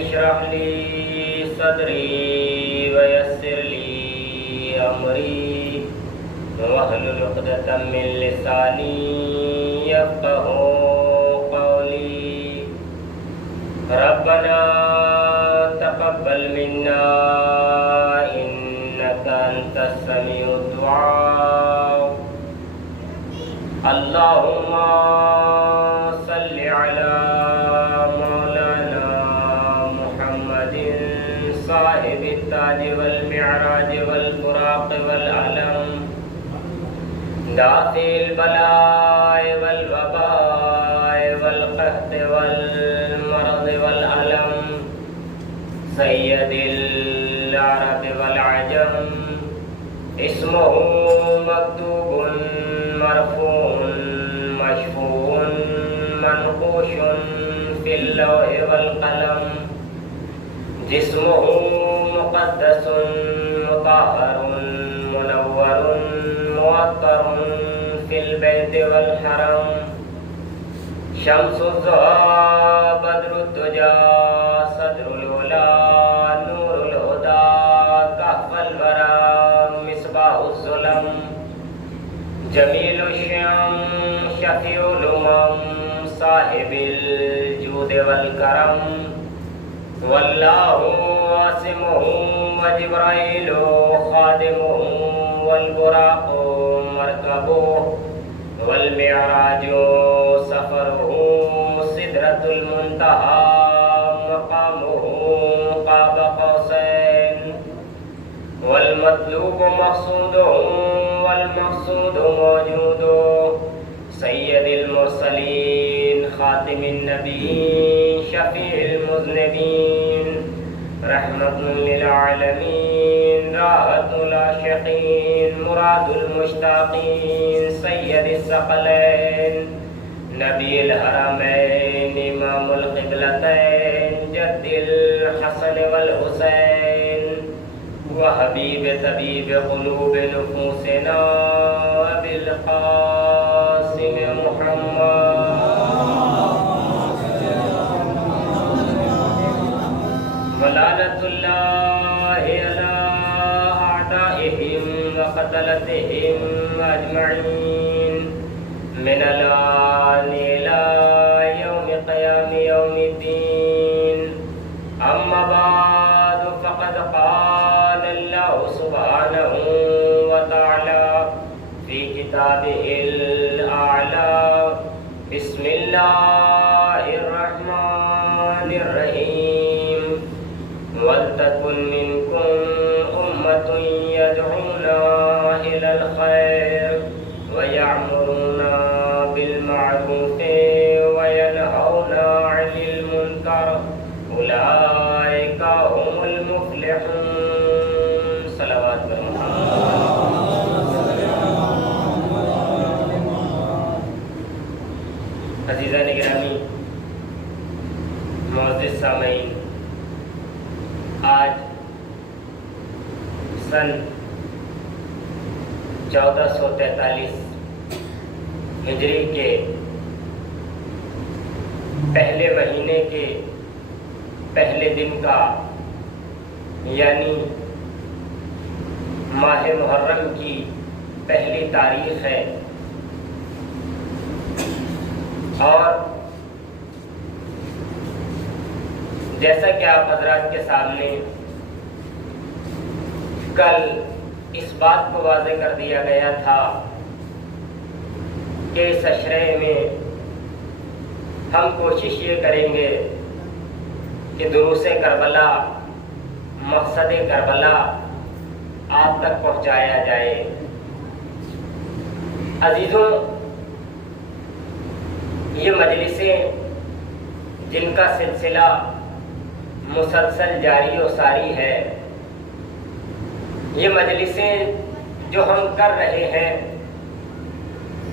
اشرح لي صدري ويسر لي أمري واحلل عقدة من لساني يفقهوا قولي ربنا تقبل منا إنك أنت السميع الدعاء اللهم صل على مولانا محمد صاحب التاج والمعراج والبراق والعلم دافع البلاء والوباء والقحط والمرض والألم سيد العرب والعجم اسمه مكتوب مرفوع مشفوع منقوش في اللوح والقلم جسمه مقدس مطهر منور موقر في البيت والحرم شمس الضحى بدر الدجى صدر الأولى نور الهدى كهف الورى مصباح الظلم جمیل الشام شفیع الامم صاحب الجود والکرم واللہ عاصمہ وجبرائیل خادمہ والبراق مرکبہ والمعراج سفرہ سدرۃ المنتہی مقامہ قاب قوسین والمطلوب مقصودہ والمقصود موجود سید المرسلین خاتم النبیین شفیع المذنبین رحمت للعالمین راحت العاشقین مراد المشتاقین سید الثقلین نبی الحرمین امام القبلتین جد الحسن والحسین وحبیب طبیب قلوب نفوسنا ابی القاسم محمد ولعنۃ اللہ علی اعدائہم وقتلتہم اجمعین من الآن الی یوم قیام یوم الدین اما بعد فقد قال الله سبحانه وتعالى في كتابه الأعلى بسم الله الرحمن الرحيم ولتكن منكم أمة يدعون إلى الخير ويأمرون بالمعروف وينهون عن المنكر أولئك هم المفلحون صلوات عزیزان گرامی معزز سامعین آج سن 1443 ہجری کے پہلے مہینے کے پہلے دن کا یعنی ماہ محرم کی پہلی تاریخ ہے اور جیسا کہ آپ حضرات کے سامنے کل اس بات کو واضح کر دیا گیا تھا کہ اس عشرے میں ہم کوشش یہ کریں گے کہ دروس کربلا مقصد کربلا آپ تک پہنچایا جائے. عزیزوں، یہ مجلسیں جن کا سلسلہ مسلسل جاری و ساری ہے، یہ مجلسیں جو ہم کر رہے ہیں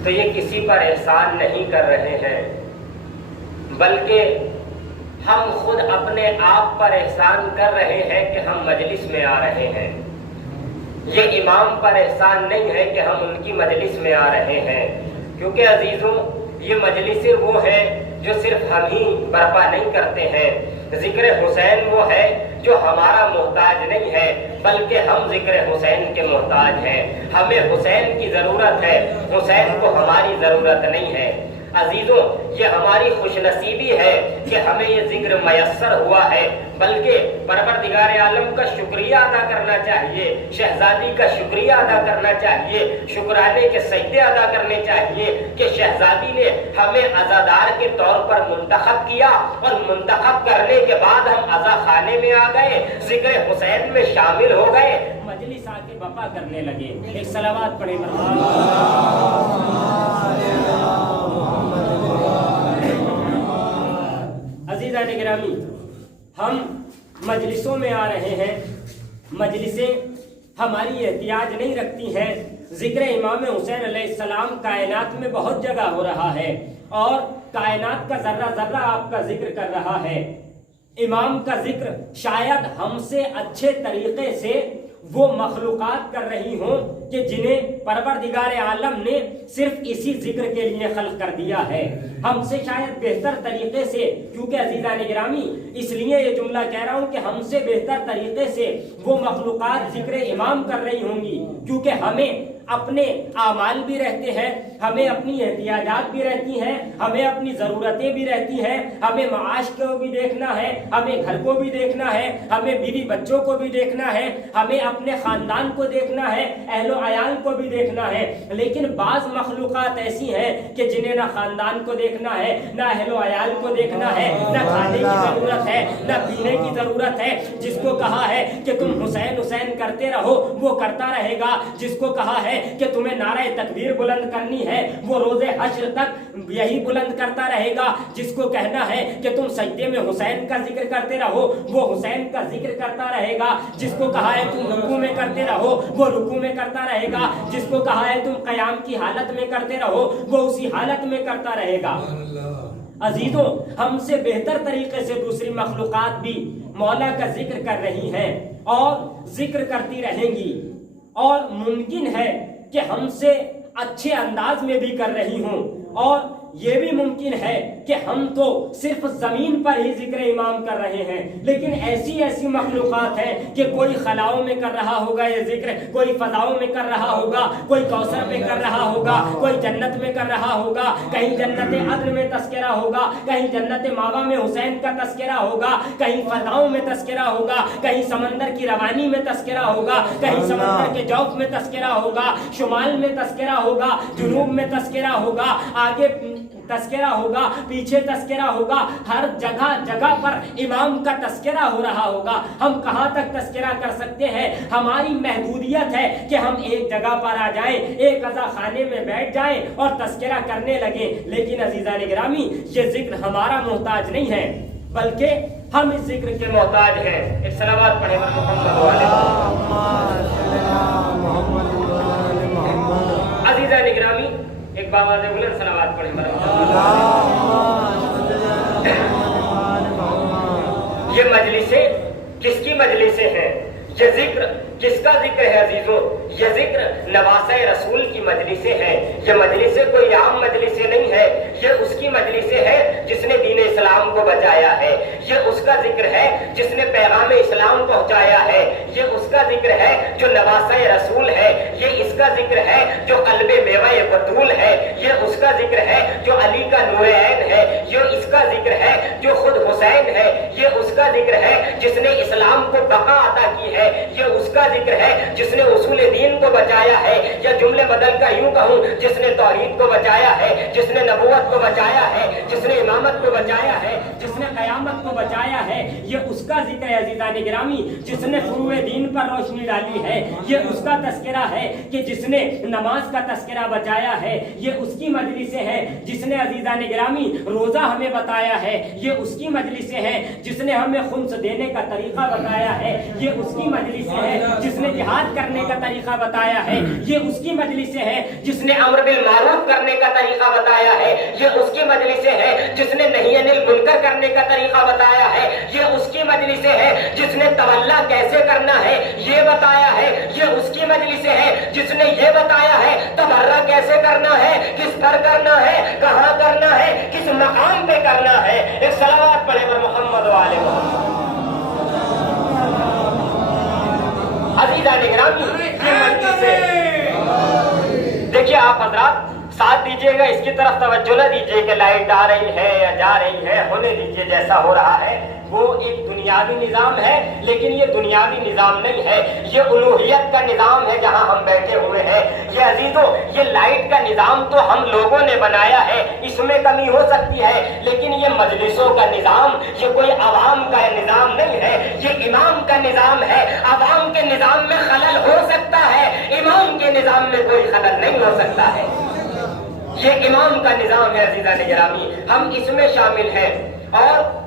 تو یہ کسی پر احسان نہیں کر رہے ہیں، بلکہ ہم خود اپنے آپ پر احسان کر رہے ہیں کہ ہم مجلس میں آ رہے ہیں. یہ امام پر احسان نہیں ہے کہ ہم ان کی مجلس میں آ رہے ہیں، کیونکہ عزیزوں یہ مجلسیں وہ ہیں جو صرف ہم ہی برپا نہیں کرتے ہیں. ذکر حسین وہ ہے جو ہمارا محتاج نہیں ہے بلکہ ہم ذکر حسین کے محتاج ہیں. ہمیں حسین کی ضرورت ہے، حسین کو ہماری ضرورت نہیں ہے. عزیزوں، یہ ہماری خوش نصیبی ہے کہ ہمیں یہ ذکر میسر ہوا ہے، بلکہ پروردگار عالم کا شکریہ ادا کرنا چاہیے، شہزادی کا شکریہ ادا کرنا چاہیے، شکرانے کے سجدے ادا کرنے چاہیے کہ شہزادی نے ہمیں عزادار کے طور پر منتخب کیا اور منتخب کرنے کے بعد ہم عزا خانے میں آ گئے، ذکر حسین میں شامل ہو گئے، مجلس آ کے بپا کرنے لگے. ایک صلوات پڑھیں عزیزان گرامی. ہم مجلسوں میں آ رہے ہیں، مجلسیں ہماری احتیاج نہیں رکھتی ہیں. ذکر امام حسین علیہ السلام کائنات میں بہت جگہ ہو رہا ہے اور کائنات کا ذرہ ذرہ آپ کا ذکر کر رہا ہے. امام کا ذکر شاید ہم سے اچھے طریقے سے وہ مخلوقات کر رہی ہوں کہ جنہیں پروردگار عالم نے صرف اسی ذکر کے لیے خلق کر دیا ہے. ہم سے شاید بہتر طریقے سے، کیونکہ عزیزان گرامی اس لیے یہ جملہ کہہ رہا ہوں کہ ہم سے بہتر طریقے سے وہ مخلوقات ذکر امام کر رہی ہوں گی، کیونکہ ہمیں اپنے اعمال بھی رہتے ہیں، ہمیں اپنی احتیاجات بھی رہتی ہیں، ہمیں اپنی ضرورتیں بھی رہتی ہیں، ہمیں معاش کو بھی دیکھنا ہے، ہمیں گھر کو بھی دیکھنا ہے، ہمیں بیوی بچوں کو بھی دیکھنا ہے، ہمیں اپنے خاندان کو دیکھنا ہے، اہل و عیال کو بھی دیکھنا ہے. لیکن بعض مخلوقات ایسی ہیں کہ جنہیں نہ خاندان کو دیکھنا ہے، نہ اہل و عیال کو دیکھنا ہے، نہ کھانے کی ضرورت ہے، نہ پینے کی ضرورت ہے. جس کو کہا ہے کہ تم حسین حسین کرتے رہو وہ کرتا رہے گا، جس کو کہا ہے کہ تمہیں نعرہ تکبیر بلند کرنی ہے وہ روز حشر تک یہی بلند کرتا رہے گا. جس کو کہنا ہے کہ تم سجدے میں حسین کا ذکر کرتے رہو وہ حسین کا ذکر کرتا رہے گا. جس کو کہا ہے تم رکوع میں کرتے رہو وہ رکوع میں کرتا رہے گا. جس کو کہا ہے تم قیام کی حالت میں کرتے رہو وہ اسی حالت میں کرتا رہے گا. عزیزوں، ہم سے بہتر طریقے سے دوسری مخلوقات بھی مولا کا ذکر کر رہی ہیں اور ذکر کرتی رہیں گی، اور ممکن ہے کہ ہم سے اچھے انداز میں بھی کر رہی ہوں، اور یہ بھی ممکن ہے کہ ہم تو صرف زمین پر ہی ذکر امام کر رہے ہیں، لیکن ایسی ایسی مخلوقات ہیں کہ کوئی خلاؤں میں کر رہا ہوگا یہ ذکر، کوئی فضاؤں میں کر رہا ہوگا، کوئی کوثر میں کر رہا ہوگا، کوئی جنت میں کر رہا ہوگا، کہیں جنت عدن میں تذکرہ ہوگا، کہیں جنت ماوا میں حسین کا تذکرہ ہوگا، کہیں فضاؤں میں تذکرہ ہوگا، کہیں سمندر کی روانی میں تذکرہ ہوگا، کہیں سمندر کے جوف میں تذکرہ ہوگا، شمال میں تذکرہ ہوگا، جنوب میں تذکرہ ہوگا، آگے تذکرہ ہوگا، پیچھے تذکرہ ہوگا. ہر جگہ جگہ پر امام کا تذکرہ ہو رہا ہوگا. ہم کہاں تک تذکرہ کر سکتے ہیں؟ ہماری محدودیت ہے کہ ہم ایک جگہ پر آ جائیں، ایک عزا خانے میں بیٹھ جائیں اور تذکرہ کرنے لگیں. لیکن عزیزان گرامی یہ ذکر ہمارا محتاج نہیں ہے بلکہ ہم اس ذکر کے محتاج ہیں. ایک صلوات پڑھیں عزیزان گرامی، ایک بابا سے بلند صلوات پڑھیں. یہ مجلسیں کس کی مجلسیں ہیں؟ یہ ذکر کس کا ذکر ہے عزیزوں؟ یہ ذکر نواسہ رسول کی مجلسیں ہیں. یہ مجلسیں کوئی عام مجلسیں نہیں ہے، یہ اس کی مجلسیں ہیں جس نے دین اسلام کو بچایا ہے. یہ اس کا ذکر ہے جس نے پیغام اسلام پہنچایا ہے. یہ اس کا ذکر ہے جو نواسہ رسول ہے. یہ اس کا ذکر ہے جو قلب میوہ بطول ہے. یہ اس کا ذکر ہے جو علی کا نور عین ہے. یہ اس کا ذکر ہے جو خود حسین ہے. یہ اس کا ذکر ہے جس نے اسلام کو بقا عطا کی ہے. یہ اس کا ذکر ہے جس نے اصول دین کو بچایا ہے، یا جملے بدل کا یوں کہوں جس نے توحید کو بچایا ہے، جس نے نبوت کو بچایا ہے، جس نے امامت کو بچایا ہے، جس نے قیامت کو بچایا ہے. یہ اس کا ذکر ہے عزیزان گرامی جس نے فروع دین پر روشنی ڈالی ہے. یہ اس کا تذکرہ ہے کہ جس نے نماز کا تذکرہ بچایا ہے. یہ اس کی مجلسیں ہیں جس نے عزیزان گرامی روزہ ہمیں بتایا ہے. یہ اس کی مجلسیں ہیں جس نے ہمیں خمس دینے کا طریقہ بتایا ہے. یہ اس کی مجلسیں ہیں جس نے جہاد کرنے کا طریقہ بتایا ہے. یہ اس کی مجلسیں ہیں جس نے امر بالمعروف کرنے کا طریقہ بتایا ہے. یہ اس کی مجلسیں ہیں جس نے نہی عن المنکر کرنے کا طریقہ بتایا ہے. یہ اس کی مجلسیں ہیں جس نے تولا کیسے کرنا ہے یہ بتایا ہے. یہ اس کی مجلسیں ہیں جس نے یہ بتایا ہے تبرہ کیسے کرنا ہے، کس پر کرنا ہے، کہاں کرنا ہے، کس مقام پہ کرنا ہے. ایک صلوات پڑھے پر محمد و آل محمد. عزیزان گرامی یہ مجلس سے دیکھیے آپ حضرات ساتھ دیجئے گا، اس کی طرف توجہ نہ دیجئے کہ لائٹ آ رہی ہے یا جا رہی ہے، ہونے دیجئے جیسا ہو رہا ہے۔ وہ ایک دنیاوی نظام ہے، لیکن یہ دنیاوی نظام نہیں ہے، یہ الوہیت کا نظام ہے جہاں ہم بیٹھے ہوئے ہیں۔ یہ عزیزو یہ لائٹ کا نظام تو ہم لوگوں نے بنایا ہے، اس میں کمی ہو سکتی ہے، لیکن یہ مجلسوں کا نظام یہ کوئی عوام کا نظام نہیں ہے، یہ امام کا نظام ہے۔ عوام کے نظام میں خلل ہو سکتا ہے، امام کے نظام میں کوئی خلل نہیں ہو سکتا ہے۔ یہ امام کا نظام ہے عزیزان گرامی، ہم اس میں شامل ہیں۔ اور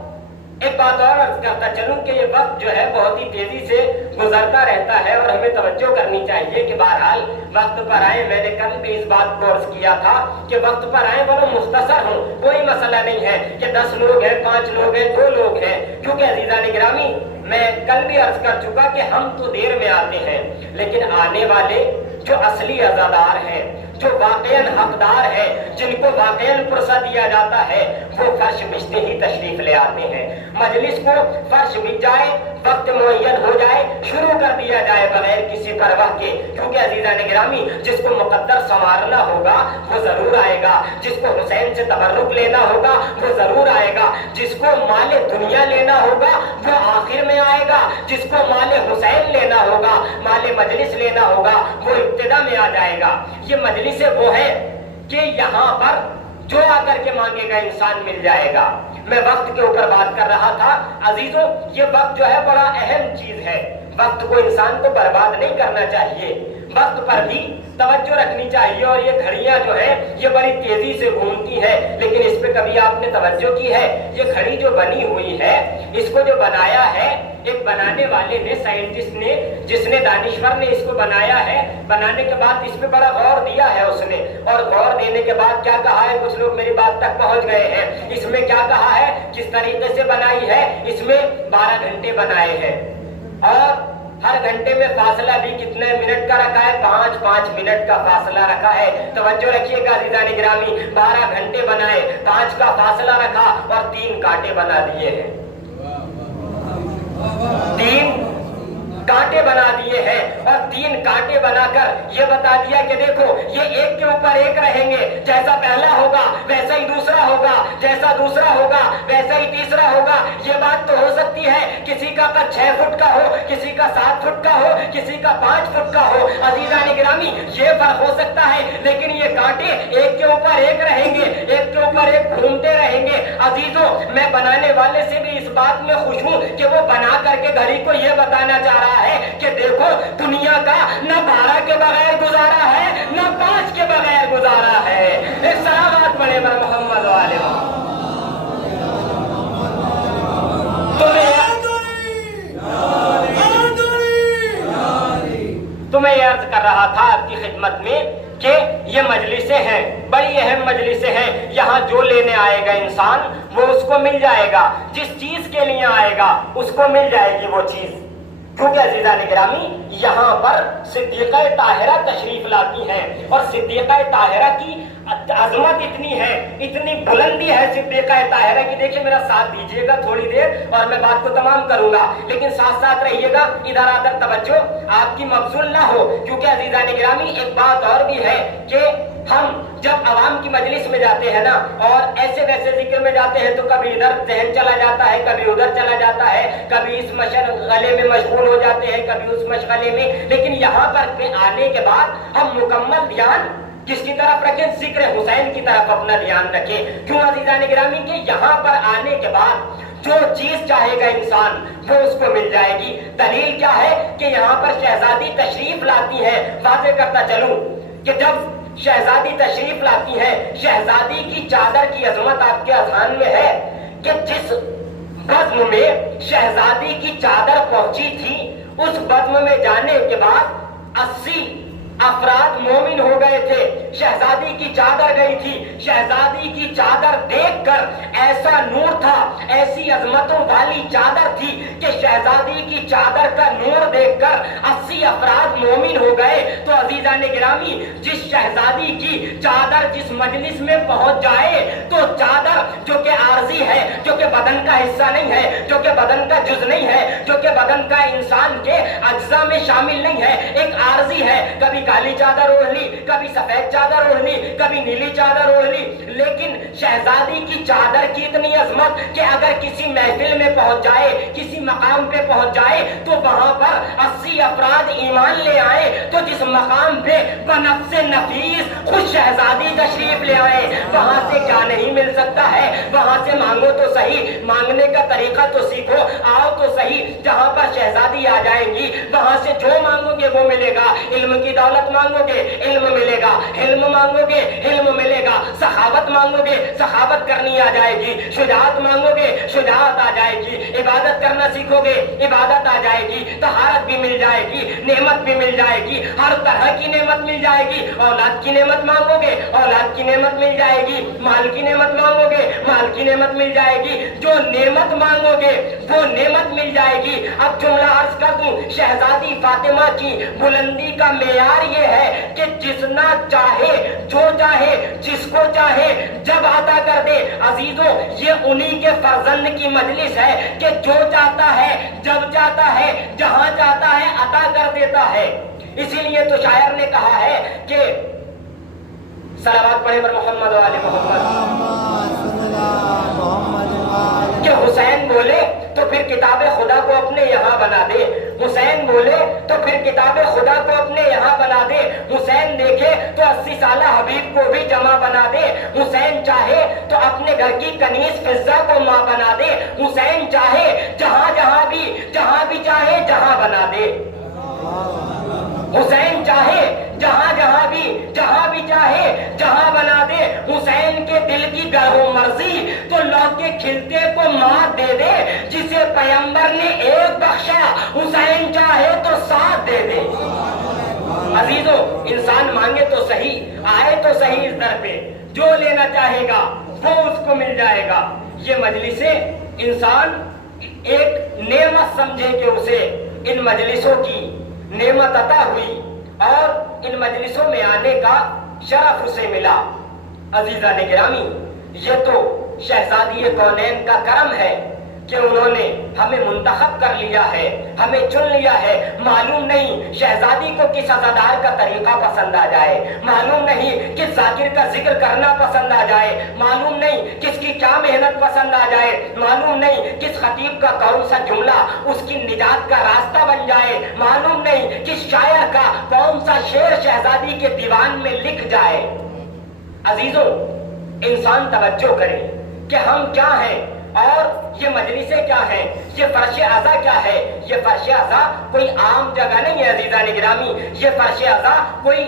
ایک بات اور عرض کرتا چلوں کہ یہ وقت جو ہے بہت ہی تیزی سے گزرتا رہتا ہے اور ہمیں توجہ کرنی چاہیے کہ بہرحال وقت پر آئیں۔ میں نے کل بھی اس بات کو عرض کیا تھا کہ وقت پر آئیں، بڑا مختصر ہوں، کوئی مسئلہ نہیں ہے کہ 10 لوگ ہیں، 5 لوگ ہیں، 2 لوگ ہیں، کیونکہ عزیزان گرامی میں کل بھی عرض کر چکا کہ ہم تو دیر میں آتے ہیں، لیکن آنے والے جو اصلی عزادار ہیں، جو واقعاً حقدار ہیں، جن کو واقعاً پرسہ دیا جاتا ہے، وہ فرش بچتے ہی تشریف لے آتے ہیں۔ مجلس کو فرش بچ جائے، وقت معین ہو جائے، شروع کر دیا جائے بغیر کسی پرواہ کے، کیونکہ عزیزان گرامی جس کو مقدر سنوارنا ہوگا وہ ضرور آئے گا، جس کو حسین سے تبرک لینا ہوگا وہ ضرور آئے گا، جس کو مال دنیا لینا ہوگا وہ آخر میں آئے گا، جس کو مال حسین لینا ہوگا، مال مجلس لینا ہوگا وہ ابتدا میں آ جائے گا۔ یہ مجلس وہ ہے کہ یہاں پر جو آ کر کے مانگے گا انسان مل جائے گا۔ میں وقت کے اوپر بات کر رہا تھا عزیزوں، یہ وقت جو ہے بڑا اہم چیز ہے، وقت کو انسان کو برباد نہیں کرنا چاہیے، وقت پر بھی توجہ رکھنی چاہیے۔ اور یہ گھڑیاں جو ہیں یہ بڑی تیزی سے گھومتی ہیں، لیکن اس پہ کبھی آپ نے توجہ کی ہے؟ یہ گھڑی جو بنی ہوئی ہے، اس کو جو بنایا ہے ایک بنانے والے نے، سائنٹسٹ نے، جس نے دانشور نے اس کو بنایا ہے، بنانے کے بعد اس پہ بڑا غور دیا ہے اس نے، اور غور دینے کے بعد کیا کہا ہے، کچھ لوگ میری بات تک پہنچ گئے ہیں، اس میں کیا کہا ہے، کس طریقے سے بنائی ہے، اس میں 12 گھنٹے بنائے ہیں، اور ہر گھنٹے میں فاصلہ بھی کتنے منٹ کا رکھا ہے، 5 منٹ کا فاصلہ رکھا ہے۔ توجہ رکھیے گا عزیزان گرامی، 12 گھنٹے بنائے، 5 کا فاصلہ رکھا اور 3 کانٹے بنا دیے ہیں، 3 کانٹے بنا دیے ہیں، اور 3 کانٹے بنا کر یہ بتا دیا کہ دیکھو یہ ایک کے اوپر ایک رہیں گے، جیسا پہلا ہوگا ویسا ہی دوسرا ہوگا، جیسا دوسرا ہوگا ویسا ہی تیسرا ہوگا۔ یہ بات تو ہو سکتی ہے کسی کا قد 6 فٹ کا ہو، کسی کا 7 فٹ کا ہو، کسی کا 5 فٹ کا ہو، عزیزان گرامی یہ فرق ہو سکتا ہے، لیکن یہ کانٹے ایک کے اوپر ایک رہیں گے، ایک کے اوپر ایک گھومتے رہیں گے۔ عزیزوں میں بنانے والے سے بھی اس بات میں خوش ہوں کہ وہ بنا کر کے گھڑی کو یہ بتانا چاہ رہا ہے کہ دیکھو دنیا کا نہ 12 کے بغیر گزارا ہے، نہ 5 کے بغیر گزارا ہے۔ ایک صلوات پڑھے بر محمد والے۔ تمہیں یہ عرض کر رہا تھا آپ کی خدمت میں کہ یہ مجلسیں ہیں، بڑی اہم مجلسیں ہیں، یہاں جو لینے آئے گا انسان وہ اس کو مل جائے گا، جس چیز کے لیے آئے گا اس کو مل جائے گی وہ چیز، کیونکہ عزیزان گرامی یہاں پر صدیقہ طاہرہ تشریف لاتی ہیں، اور صدیقہ طاہرہ کی عظمت اتنی ہے، اتنی بلندی ہے صدیقہ طاہرہ کی۔ دیکھیں میرا ساتھ دیجیے گا تھوڑی دیر اور میں بات کو تمام کروں گا، لیکن ساتھ ساتھ رہیے گا، ادھر ادھر توجہ آپ کی مبذول نہ ہو، کیونکہ عزیزان گرامی ایک بات اور بھی ہے کہ ہم جب عوام کی مجلس میں جاتے ہیں نا اور ایسے ویسے ذکر میں جاتے ہیں تو کبھی ادھر ذہن چلا جاتا ہے، کبھی ادھر چلا جاتا ہے، کبھی اس مشغلے میں مشغول ہو جاتے ہیں، کبھی اس مشغلے میں، لیکن یہاں پر آنے کے بعد ہم مکمل دھیان کس کی طرف رکھیں، ذکر حسین کی طرف اپنا دھیان رکھیں۔ کیوں عزیزان گرامی کہ یہاں پر آنے کے بعد جو چیز چاہے گا انسان وہ اس کو مل جائے گی۔ دلیل کیا ہے کہ یہاں پر شہزادی تشریف لاتی ہے، واضح کرتا چلوں کہ جب شہزادی تشریف لاتی ہے، شہزادی کی چادر کی عظمت آپ کے اذہان میں ہے کہ جس بزم میں شہزادی کی چادر پہنچی تھی، اس بزم میں جانے کے بعد 80 افراد مومن ہو گئے تھے. شہزادی کی چادر گئی تھی. شہزادی کی چادر دیکھ کر ایسا نور تھا, ایسی عظمتوں والی چادر تھی کہ شہزادی کی چادر کا نور دیکھ کر 80 افراد مومن ہو گئے. تو عزیزان گرامی, جس شہزادی کی چادر جس مجلس میں پہنچ جائے تو چادر جو کہ عارضی ہے, جو کہ بدن کا حصہ نہیں ہے, جو کہ بدن کا جز نہیں ہے, جو کہ بدن کا انسان کے اجزاء میں شامل نہیں ہے, ایک عارضی ہے. کبھی کالی چادر اوڑھ لی, کبھی سفید چادر اوڑھ لی, کبھی نیلی چادر اوڑھ لی. لیکن شہزادی کی چادر کی اتنی عظمت کہ اگر کسی محفل میں پہنچ جائے, کسی مقام پہ پہنچ جائے تو وہاں پر 80 افراد ایمان لے آئے, تو جس مقام پہ بنفس نفیس خود شہزادی تشریف لے آئے, وہاں سے کیا نہیں مل سکتا ہے. وہاں سے مانگو تو صحیح, مانگنے کا طریقہ تو سیکھو, آؤ تو صحیح. جہاں پر شہزادی آ جائے گی وہاں سے جو مانگو گے وہ ملے گا. علم کی دولت مانگو گے علم ملے گا, علم مانگو گے علم ملے گا. سخاوت مانگو گے سخاوت کرنی آ جائے گی. شجاعت مانگو گے شجاعت آ جائے گی. عبادت کرنا سیکھو گے عبادت آ جائے گی. طہارت بھی مل جائے گی, نعمت بھی مل جائے گی, ہر طرح کی نعمت مل جائے گی. اولاد کی نعمت مانگو گے اولاد کی نعمت مل جائے گی. مال کی نعمت مانگو گے مال کی نعمت مل جائے گی. جو نعمت مانگو گے وہ نعمت مل جائے گی. اب جملہ عرض کر دوں, شہزادی فاطمہ کی بلندی کا معیار یہ ہے کہ جتنا چاہے جو چاہے جس کو چاہے جب عطا کر دے. عزیزوں, یہ انہی کے فرزند کی مجلس ہے کہ جو چاہتا ہے جب چاہتا ہے جہاں چاہتا ہے عطا کر دیتا ہے. اسی لیے تو شاعر نے کہا ہے کہ صلوات پڑھے پر محمد و آل محمد, کہ حسین بولے تو پھر کتاب خدا کو اپنے یہاں بنا دے. حسین بولے تو پھر کتاب خدا کو اپنے یہاں بنا دے. حسین دیکھے تو 80 سالہ حبیب کو بھی جمع بنا دے. حسین چاہے تو اپنے گھر کی کنیز فضہ کو ماں بنا دے. حسین چاہے جہاں بھی چاہے جہاں بنا دے. حسین چاہے جہاں بھی چاہے جہاں بنا دے. حسین کے دل کی گر ہو مرضی تو لوٹے کھلتے کو مات دے دے. جسے پیغمبر نے ایک بخشا حسین چاہے تو 7 دے دے. عزیزوں, انسان مانگے تو صحیح, آئے تو صحیح اس در پہ, جو لینا چاہے گا وہ اس کو مل جائے گا. یہ مجلسیں انسان ایک نعمت سمجھے کہ اسے ان مجلسوں کی نعمت عطا ہوئی اور ان مجلسوں میں آنے کا شرف اسے ملا. عزیزان گرامی, یہ تو شہزادی کونین کا کرم ہے کہ انہوں نے ہمیں منتخب کر لیا ہے, ہمیں چن لیا ہے. معلوم نہیں شہزادی کو کس عزادار کا طریقہ پسند آ جائے, معلوم نہیں کس ذاکر کا ذکر کرنا پسند آ جائے, معلوم نہیں کس کی کیا محنت پسند آ جائے, معلوم نہیں کس خطیب کا کون سا جملہ اس کی نجات کا راستہ بن جائے, معلوم نہیں کس شاعر کا کون سا شعر شہزادی کے دیوان میں لکھ جائے. عزیزوں, انسان توجہ کرے کہ ہم کیا ہیں اور یہ مجلسیں کیا ہیں, یہ فرش عزا کیا ہے. یہ فرش عزا کوئی عام جگہ نہیں ہے عزیزان گرامی, یہ فرش عزا کوئی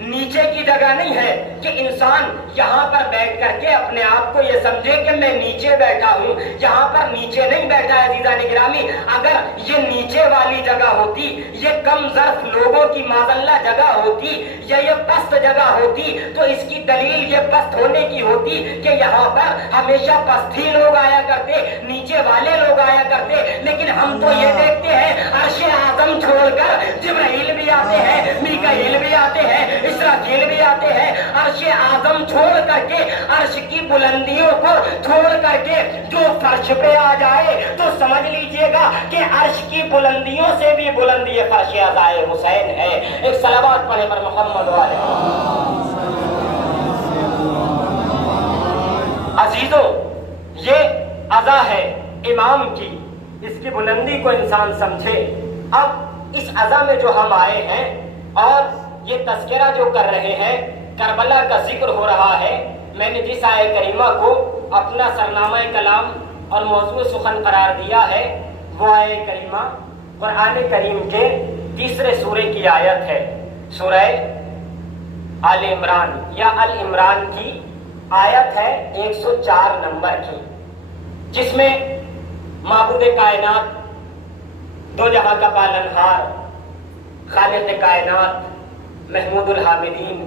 نیچے کی جگہ نہیں ہے کہ انسان یہاں پر بیٹھ کر کے اپنے آپ کو یہ سمجھے کہ میں نیچے بیٹھا ہوں. یہاں پر نیچے نہیں بیٹھا ہے عزیزان گرامی. اگر یہ نیچے والی جگہ ہوتی, یہ کم ظرف لوگوں کی معذلہ جگہ ہوتی, یا یہ پست جگہ ہوتی, تو اس کی دلیل یہ پست ہونے کی ہوتی کہ یہاں پر ہمیشہ پست ہی لوگ آیا کرتے, نیچے والے لوگ آیا کرتے. لیکن ہم تو یہ دیکھتے ہیں عرش اعظم چھوڑ کر جبرائیل بھی آتے ہیں, میکائیل بھی آتے ہیں, اسرافیل بھی آتے ہیں. عرش اعظم چھوڑ کر کے, عرش کی بلندیوں کو چھوڑ کر کے جو فرش پہ آ جائے تو سمجھ لیجئے گا کہ عرش کی بلندیوں سے بھی بلندی فرش عزائے حسین ہے. ایک صلوات پڑھے پر محمد والے. عزیزوں, یہ عزا ہے امام کی, اس کی بلندی کو انسان سمجھے. اب اس عزا میں جو ہم آئے ہیں اور یہ تذکرہ جو کر رہے ہیں, کربلا کا ذکر ہو رہا ہے. میں نے جس آیہ کریمہ کو اپنا سرنامہ کلام اور موضوع سخن قرار دیا ہے وہ آیہ کریمہ قرآن کریم کے 3 سورے کی آیت ہے, سورہ آل عمران یا العمران کی آیت ہے 104 نمبر کی, جس میں معبود کائنات, دو جہاں کا پالنہار, خالق کائنات, محمود الحامدین،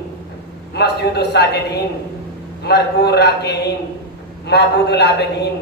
مسجود الساجدین، مرکور راکعین، معبود العابدین،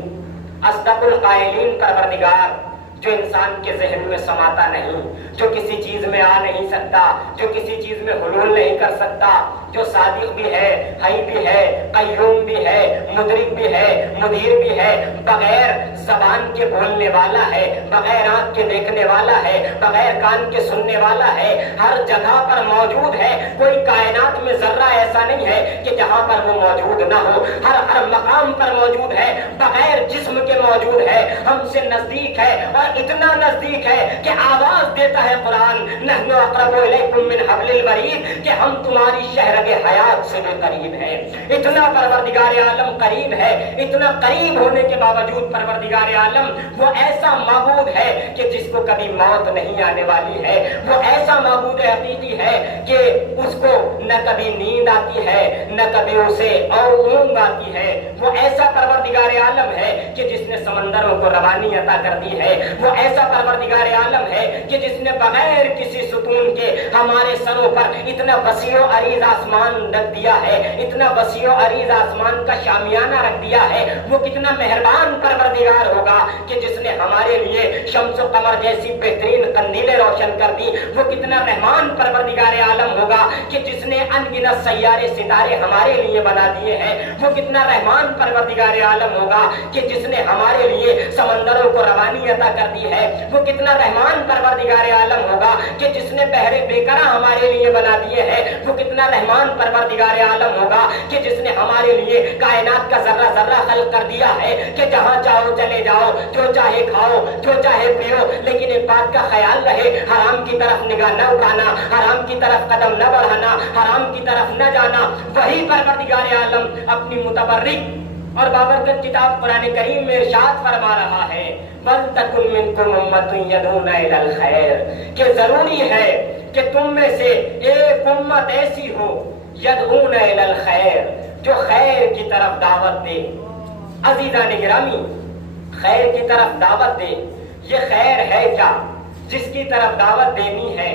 اصدق القائلین پروردگار، جو انسان کے ذہن میں سماتا نہیں، جو کسی چیز میں آ نہیں سکتا، جو کسی چیز میں حلول نہیں کر سکتا، جو صادق بھی ہے، حی بھی ہے، قیوم بھی ہے، مدرک بھی ہے، مدیر بھی ہے، بغیر زبان کے بولنے والا ہے، بغیر آنکھ کے دیکھنے والا ہے، بغیر کان کے سننے والا ہے، ہر جگہ پر موجود ہے۔ کوئی کائنات میں ذرہ ایسا نہیں ہے کہ جہاں پر وہ موجود نہ ہو، ہر مقام پر موجود ہے، بغیر جسم کے موجود ہے، ہم سے نزدیک ہے، اور اتنا نزدیک ہے کہ آواز دیتا ہے قرآن، نحن اقرب الیکم من حبل الورید، کہ ہم تمہاری شہرگ حیات سے بھی قریب ہیں۔ اتنا پروردگار عالم قریب ہے، اتنا قریب ہونے کے باوجود پروردگار عالم وہ ایسا معبود ہے کہ جس کو کبھی موت نہیں آنے والی ہے، وہ ایسا معبود حقیقی ہے کہ اس کو نہ کبھی نیند آتی ہے، نہ کبھی اسے اور اونگ آتی ہے، وہ ایسا پروردگار عالم ہے کہ جس نے سمندروں کو روانی عطا کر دی ہے، وہ ایسا پروردگار عالم ہے کہ جس نے بغیر کسی ستون کے ہمارے سروں پر اتنا وسیع و عریض آسمان رکھ دیا ہے، اتنا وسیع و عریض آسمان کا شامیانہ رکھ دیا ہے۔ وہ کتنا مہربان پروردگار ہوگا کہ جس نے ہمارے لیے شمس و قمر جیسی بہترین قندیلیں روشن کر دی، وہ کتنا رحمان پروردگار عالم ہوگا کہ جس نے ان گنت سیارے ستارے ہمارے لیے بنا دیے ہیں، وہ کتنا رحمان پروردگار عالم ہوگا کہ جس نے ہمارے لیے سمندروں کو روانی عطا کر دی ہے، وہ کتنا رحمان پروردگار عالم ہوگا کہ جس نے بحر بیکرا ہمارے لیے بنا دیے ہیں، وہ کتنا رحمان پروردگار عالم ہوگا کہ جس نے ہمارے لیے کائنات کا ذرہ ذرہ خلق کر دیا ہے کہ جہاں چاہو چلے جاؤ، جو چاہے کھاؤ، جو چاہے پیو، لیکن ایک بات کا خیال رہے، حرام کی طرف نگاہ نہ اٹھانا، حرام کی طرف قدم نہ بڑھانا، حرام کی طرف نہ جانا۔ وہی پروردگار عالم اپنی متبرک اور بابرکت کتاب قرآن کریم میں ارشاد فرما رہا ہے، وَلْتَكُن مِّنكُمْ أُمَّةٌ يَدْعُونَ إِلَى الْخَيْرِ، کہ ضروری ہے کہ تم میں سے ایک امت ایسی ہو، يَدْعُونَ إِلَى الْخَيْرِ، جو خیر کی طرف دعوت دے۔ عزیزان گرامی، خیر کی طرف دعوت دے، یہ خیر ہے کیا جس کی طرف دعوت دینی ہے؟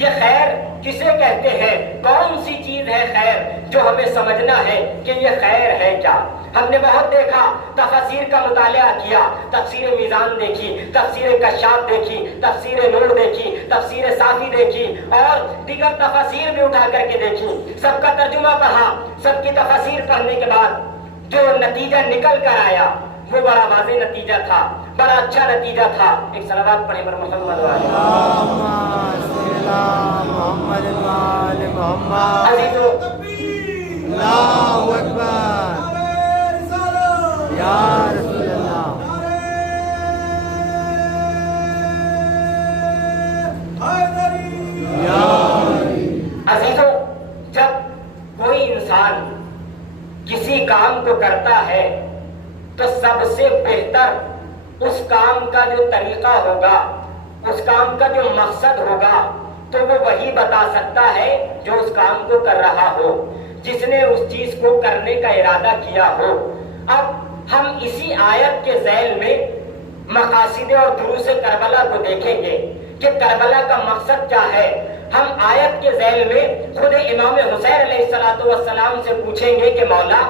یہ خیر کسے کہتے ہیں؟ کون سی چیز ہے خیر جو ہمیں سمجھنا ہے کہ یہ خیر ہے کیا؟ ہم نے بہت دیکھا، تفاسیر کا مطالعہ کیا، تفسیر میزان دیکھی، تفسیر کشاف دیکھی، تفسیر نور دیکھی، تفسیر صافی دیکھی، اور دیگر تفاسیر بھی اٹھا کر کے دیکھی، سب کا ترجمہ پڑھا۔ سب کی تفاسیر پڑھنے کے بعد جو نتیجہ نکل کر آیا وہ بڑا واضح نتیجہ تھا، بڑا اچھا نتیجہ تھا۔ ایک صلوات پڑھیں پر محمد عزیزو، اللہ اکبر یا رسول اللہ۔ عزیزو، جب کوئی انسان کسی کام کو کرتا ہے تو سب سے بہتر اس کام کا جو طریقہ ہوگا، اس کام کا جو مقصد ہوگا، تو وہ وہی بتا سکتا ہے جو اس کام کو کر رہا ہو، جس نے اس چیز کو کرنے کا ارادہ کیا ہو۔ اب ہم اسی آیت کے ذیل میں مقاصد اور دروس کربلا کو دیکھیں گے کہ کربلا کا مقصد کیا ہے۔ ہم آیت کے ذیل میں خود امام حسین علیہ السلام سے پوچھیں گے کہ مولا،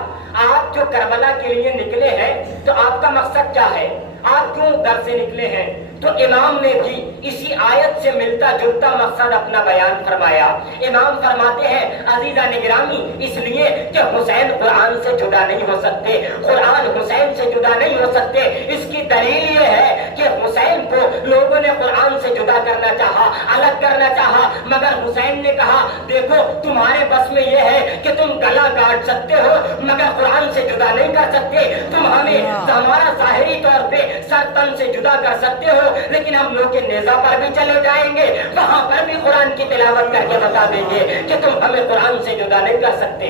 آپ جو کربلا کے لیے نکلے ہیں تو آپ کا مقصد کیا ہے؟ آپ کیوں در سے نکلے ہیں؟ تو امام نے بھی اسی آیت سے ملتا جلتا مقصد اپنا بیان فرمایا۔ امام فرماتے ہیں عزیزان گرامی، اس لیے کہ حسین قرآن سے جدا نہیں ہو سکتے، قرآن حسین سے جدا نہیں ہو سکتے۔ اس کی دلیل یہ ہے کہ حسین کو لوگوں نے قرآن سے جدا کرنا چاہا، الگ کرنا چاہا، مگر حسین نے کہا دیکھو تمہارے بس میں یہ ہے کہ تم گلا کاٹ سکتے ہو مگر قرآن سے جدا نہیں کر سکتے۔ تم ہمیں ہمارا ظاہری طور پہ سر تن سے جدا کر سکتے ہو، لیکن ہم لوگ کے نیزہ پر بھی چلے جائیں گے، وہاں پر بھی قرآن کی تلاوت کر کے بتا دیں گے کہ تم ہمیں قرآن سے جدا نہیں کر سکتے۔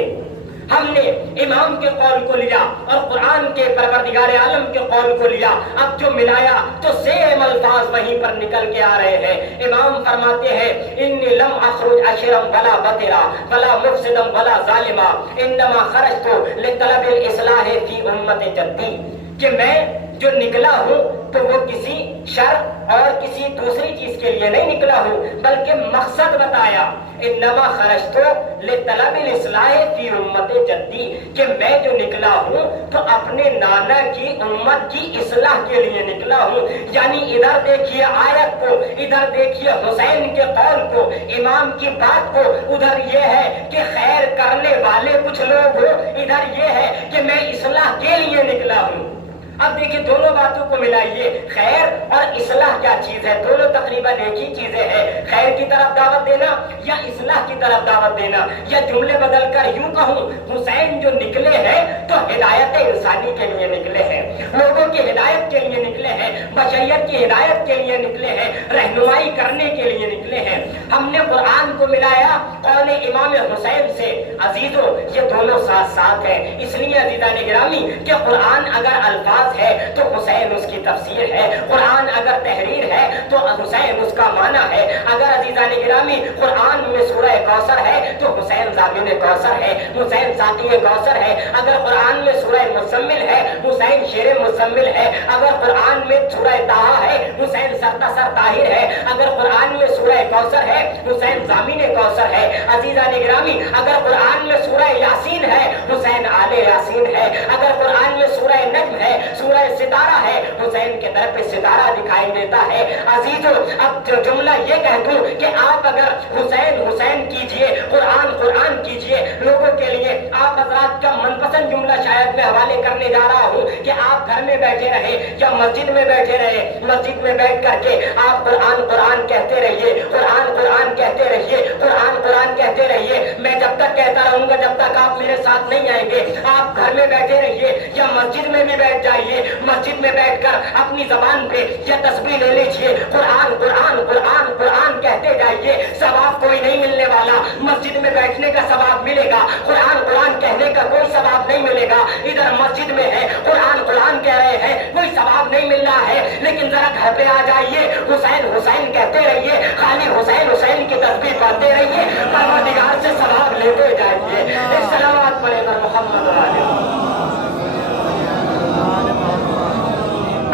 ہم نے امام کے قول کو لیا اور قرآن کے پروردگار عالم کے قول کو لیا، اب جو ملایا تو سیم الفاظ وہیں پر نکل کے آ رہے ہیں۔ امام فرماتے ہیں انی لم اخرج اشرا ولا بطرا ولا مفسدا ولا ظالما انما خرجت لطلب الاصلاح فی امت جدی، کہ میں جو نکلا ہوں تو وہ کسی شر اور کسی دوسری چیز کے لیے نہیں نکلا ہوں، بلکہ مقصد بتایا، انما خرجت لطلب الاصلاح فی امت جدی، کہ میں جو نکلا ہوں تو اپنے نانا کی امت کی اصلاح کے لیے نکلا ہوں۔ یعنی ادھر دیکھیے آیت کو، ادھر دیکھیے حسین کے قول کو، امام کی بات کو، ادھر یہ ہے کہ خیر کرنے والے کچھ لوگ ہو، ادھر یہ ہے کہ میں اصلاح کے لیے نکلا ہوں۔ اب دیکھیں دونوں باتوں کو ملائیے، خیر اور اصلاح کیا چیز ہے؟ دونوں تقریباً ایک ہی چیزیں ہیں، خیر کی طرف دعوت دینا یا اصلاح کی طرف دعوت دینا۔ یا جملے بدل کر یوں کہوں، حسین جو نکلے ہیں تو ہدایت انسانی کے لیے نکلے ہیں، لوگوں کی ہدایت کے لیے نکلے ہیں، بشریت کی ہدایت کے لیے نکلے ہیں، رہنمائی کرنے کے لیے نکلے ہیں۔ ہم نے قرآن کو ملایا قول امام حسین سے۔ عزیزو یہ دونوں ساتھ ساتھ ہیں، اس لیے عزیزان گرامی کہ قرآن اگر الفاظ ہے تو حسین اس کی تفسیر ہے، قرآن اگر تحریر ہے تو حسین اس کا معنی ہے۔ اگر عزیزان گرامی قرآن میں سورہ کوثر ہے تو حسین ضامن کوثر ہے، حسین ساقی کوثر ہے۔ اگر قرآن میں سورہ مزمل ہے حسین شیر مزمل ہے۔ اگر قرآن میں سورہ طٰہٰ ہے حسین سرتاسر طاہر ہے۔ اگر قرآن میں سورہ کوثر ہے حسین ضامن کوثر ہے۔ عزیزان گرامی اگر قرآن میں سورہ یاسین ہے حسین آل یاسین ہے۔ اگر قرآن میں سورہ نجم ہے، سورہ ستارہ ہے، حسین کے در پہ ستارہ دکھائی دیتا ہے۔ عزیزو اب جو جملہ یہ کہہ دوں کہ آپ اگر حسین حسین کیجئے، قرآن قرآن کیجئے، لوگوں کے لیے آپ حضرات کا من پسند جملہ شاید میں حوالے کرنے جا رہا ہوں کہ آپ گھر میں بیٹھے رہے یا مسجد میں بیٹھے رہے، مسجد میں بیٹھ کر کے آپ قرآن قرآن کہتے رہیے، قرآن قرآن کہتے رہیے، قرآن قرآن کہتے رہیے۔ میں جب تک کہتا رہوں گا جب تک آپ میرے ساتھ نہیں آئیں گے۔ آپ گھر میں بیٹھے رہیے یا مسجد میں بھی بیٹھ جائیے، مسجد میں بیٹھ کر اپنی زبان پہ یا تسبیح لے لیجیے، قرآن قرآن قرآن قرآن کہتے جائیے۔ ثواب کوئی نہیں ملنے والا، مسجد میں بیٹھنے کا ثواب ملے گا، قرآن قرآن کہنے کا کوئی ثواب نہیں ملے گا۔ ادھر مسجد میں ہے قرآن قرآن کہہ رہے ہیں، کوئی ثواب نہیں مل رہا ہے، لیکن ذرا گھر پہ آ جائیے، حسین حسین کہتے رہیے، خالی حسین حسین کی تسبیح پڑھتے رہیے، پروردگار سے ثواب لیتے جائیے۔ ایک صلوات پڑھے نا محمد علیہ۔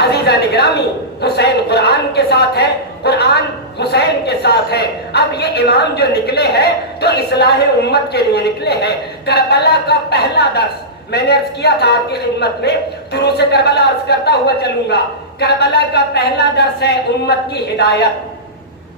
عزیزان گرامی حسین قرآن کے ساتھ ہے، قرآن حسین کے ساتھ ہے۔ اب یہ امام جو نکلے ہیں تو اصلاح امت کے لیے نکلے ہیں۔ کربلا کا پہلا درس میں نے عرض کیا تھا آپ کی خدمت میں، دروس کربلا عرض کرتا ہوا چلوں گا۔ کربلا کا پہلا درس ہے امت کی ہدایت۔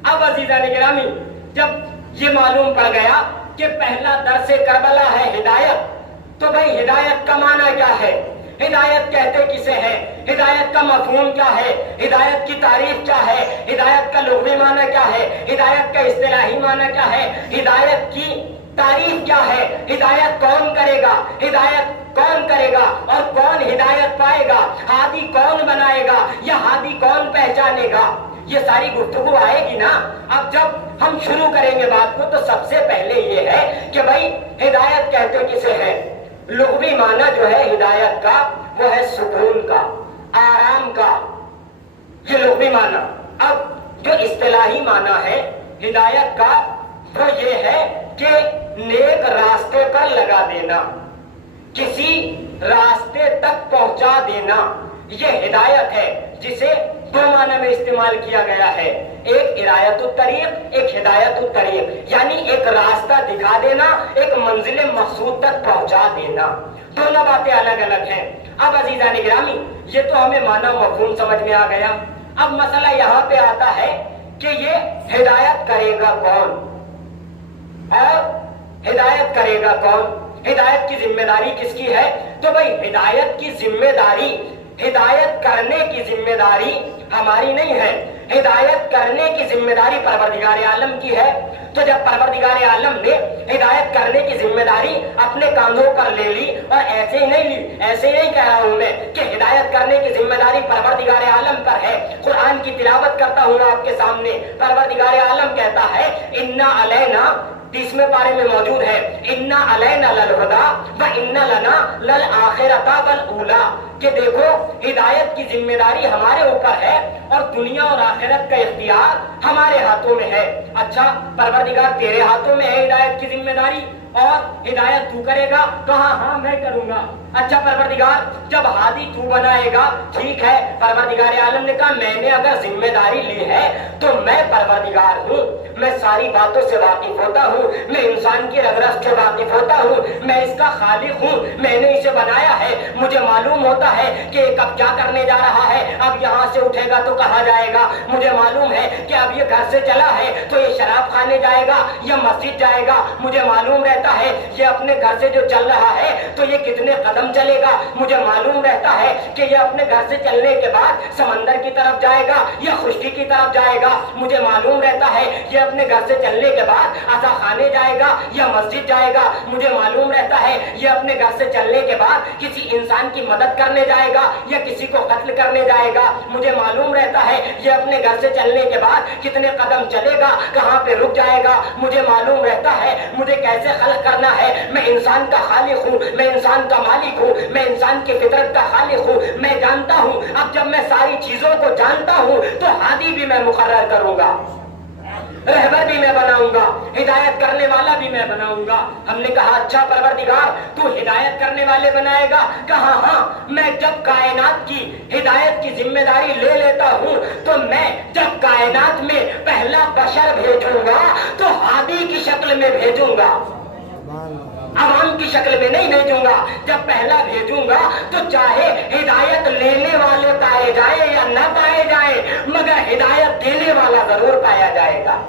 اب عزیزان گرامی جب یہ معلوم پڑ گیا کہ پہلا درس کربلا ہے ہدایت، تو بھائی ہدایت کا معنی کیا ہے؟ ہدایت کہتے کسے ہیں؟ ہدایت کا مفہوم کیا ہے؟ ہدایت کی تعریف کیا ہے؟ ہدایت کا لغوی معنی کیا ہے؟ ہدایت کا اصطلاحی معنی کیا ہے؟ ہدایت کی تعریف کیا ہے؟ ہدایت کون کرے گا؟ ہدایت کون کرے گا اور کون ہدایت پائے گا؟ ہادی کون بنائے گا یا ہادی کون پہچانے گا؟ یہ ساری گفتگو آئے گی نا۔ اب جب ہم شروع کریں گے بات کو تو سب سے پہلے یہ ہے کہ بھائی ہدایت کہتے کسے ہیں؟ لغوی معنی جو ہے ہدایت کا وہ ہے سکون کا، آرام کا، یہ لغوی معنی۔ اب جو اصطلاحی معنی ہے ہدایت کا وہ یہ ہے کہ نیک راستے پر لگا دینا، کسی راستے تک پہنچا دینا، یہ ہدایت ہے، جسے دو معنی میں استعمال کیا گیا ہے، ایک ارایت الطریق، ایک ہدایت الطریق، یعنی ایک راستہ دکھا دینا، ایک منزل مقصود تک پہنچا دینا۔ دونوں باتیں الگ الگ ہیں۔ اب عزیزان گرامی یہ تو ہمیں معنی مفہوم سمجھ میں آ گیا۔ اب مسئلہ یہاں پہ آتا ہے کہ یہ ہدایت کرے گا کون اور ہدایت کرے گا کون؟ ہدایت کی ذمہ داری کس کی ہے؟ تو بھائی ہدایت کی ذمہ داری، ہدایت کرنے کی ذمہ داری ہماری نہیں ہے، ہدایت کرنے کی ذمہ داری پروردگار عالم کی ہے۔ تو جب پروردگار عالم نے ہدایت کرنے کی ذمہ داری اپنے کاندھوں پر لے لی، اور ایسے ہی نہیں لی، ایسے ہی نہیں کہہ رہا ہوں میں کہ ہدایت کرنے کی ذمہ داری پروردگار عالم پر ہے۔ قرآن کی تلاوت کرتا ہوں آپ کے سامنے، پروردگار عالم کہتا ہے اِنَّا عَلَيْنَا، 30ویں پارے میں موجود ہے، اِنَّا عَلَيْنَا لَلْہُدَىٰ وَإِنَّ لَنَا لَلْآخِرَةَ وَالْأُولَىٰ، کہ دیکھو ہدایت کی ذمہ داری ہمارے اوپر ہے اور دنیا اور آخرت کا اختیار ہمارے ہاتھوں میں ہے۔ اچھا پروردگار تیرے ہاتھوں میں ہے ہدایت کی ذمہ داری، اور ہدایت تو کرے گا؟ کہا ہاں میں کروں گا۔ اچھا پروردگار جب ہادی تو بنائے گا ٹھیک ہے۔ پروردگار عالم نے کہا میں نے اگر ذمہ داری لی ہے تو میں پروردگار ہوں، میں ساری باتوں سے واقف ہوتا ہوں، میں انسان کی رگ رگ سے واقف ہوتا ہوں، میں اس کا خالق ہوں، میں نے اسے بنایا ہے، مجھے معلوم ہوتا ہے کہ ایک اب کیا کرنے جا رہا ہے، اب یہاں سے اٹھے گا تو کہاں جائے گا، مجھے معلوم ہے کہ اب یہ گھر سے چلا ہے تو یہ شراب کھانے جائے گا یا مسجد جائے گا، مجھے معلوم رہتا ہے یہ اپنے گھر سے جو چل رہا ہے تو یہ کتنے قدم چلے گا، مجھے معلوم رہتا ہے کہ یہ اپنے گھر سے چلنے کے بعد سمندر کی طرف جائے گا یا خشکی کی طرف جائے گا، مجھے معلوم رہتا ہے یہ اپنے گھر سے چلنے کے بعد عصا خانے جائے گا یا مسجد جائے گا، مجھے معلوم رہتا ہے یہ اپنے گھر سے چلنے کے بعد کسی انسان کی مدد کرنے جائے گا یا کسی کو قتل کرنے جائے گا، مجھے معلوم رہتا ہے یہ اپنے گھر سے چلنے کے بعد کتنے قدم چلے گا، کہاں پہ رک جائے گا، مجھے معلوم رہتا ہے مجھے کیسے خلق کرنا ہے، میں انسان کا خالق ہوں، میں انسان کا مالک ہوں، میں انسان کی فطرت کا خالق ہوں، میں جانتا ہوں۔ اب جب میں ساری چیزوں کو جانتا ہوں تو ہادی بھی میں مقرر کروں گا، رہبر بھی میں بناؤں گا، ہدایت کرنے والا بھی میں بناؤں گا۔ ہم نے کہا اچھا پروردگار تو ہدایت کرنے والے بنائے گا؟ کہا ہاں، میں جب کائنات کی ہدایت کی ذمہ داری لے لیتا ہوں تو میں جب کائنات میں پہلا بشر بھیجوں گا تو ہادی کی شکل میں بھیجوں گا، عوام کی شکل میں نہیں بھیجوں گا۔ جب پہلا بھیجوں گا تو چاہے ہدایت لینے والے پائے جائے یا نہ پائے جائے مگر ہدایت دینے والا ضرور پایا جائے گا۔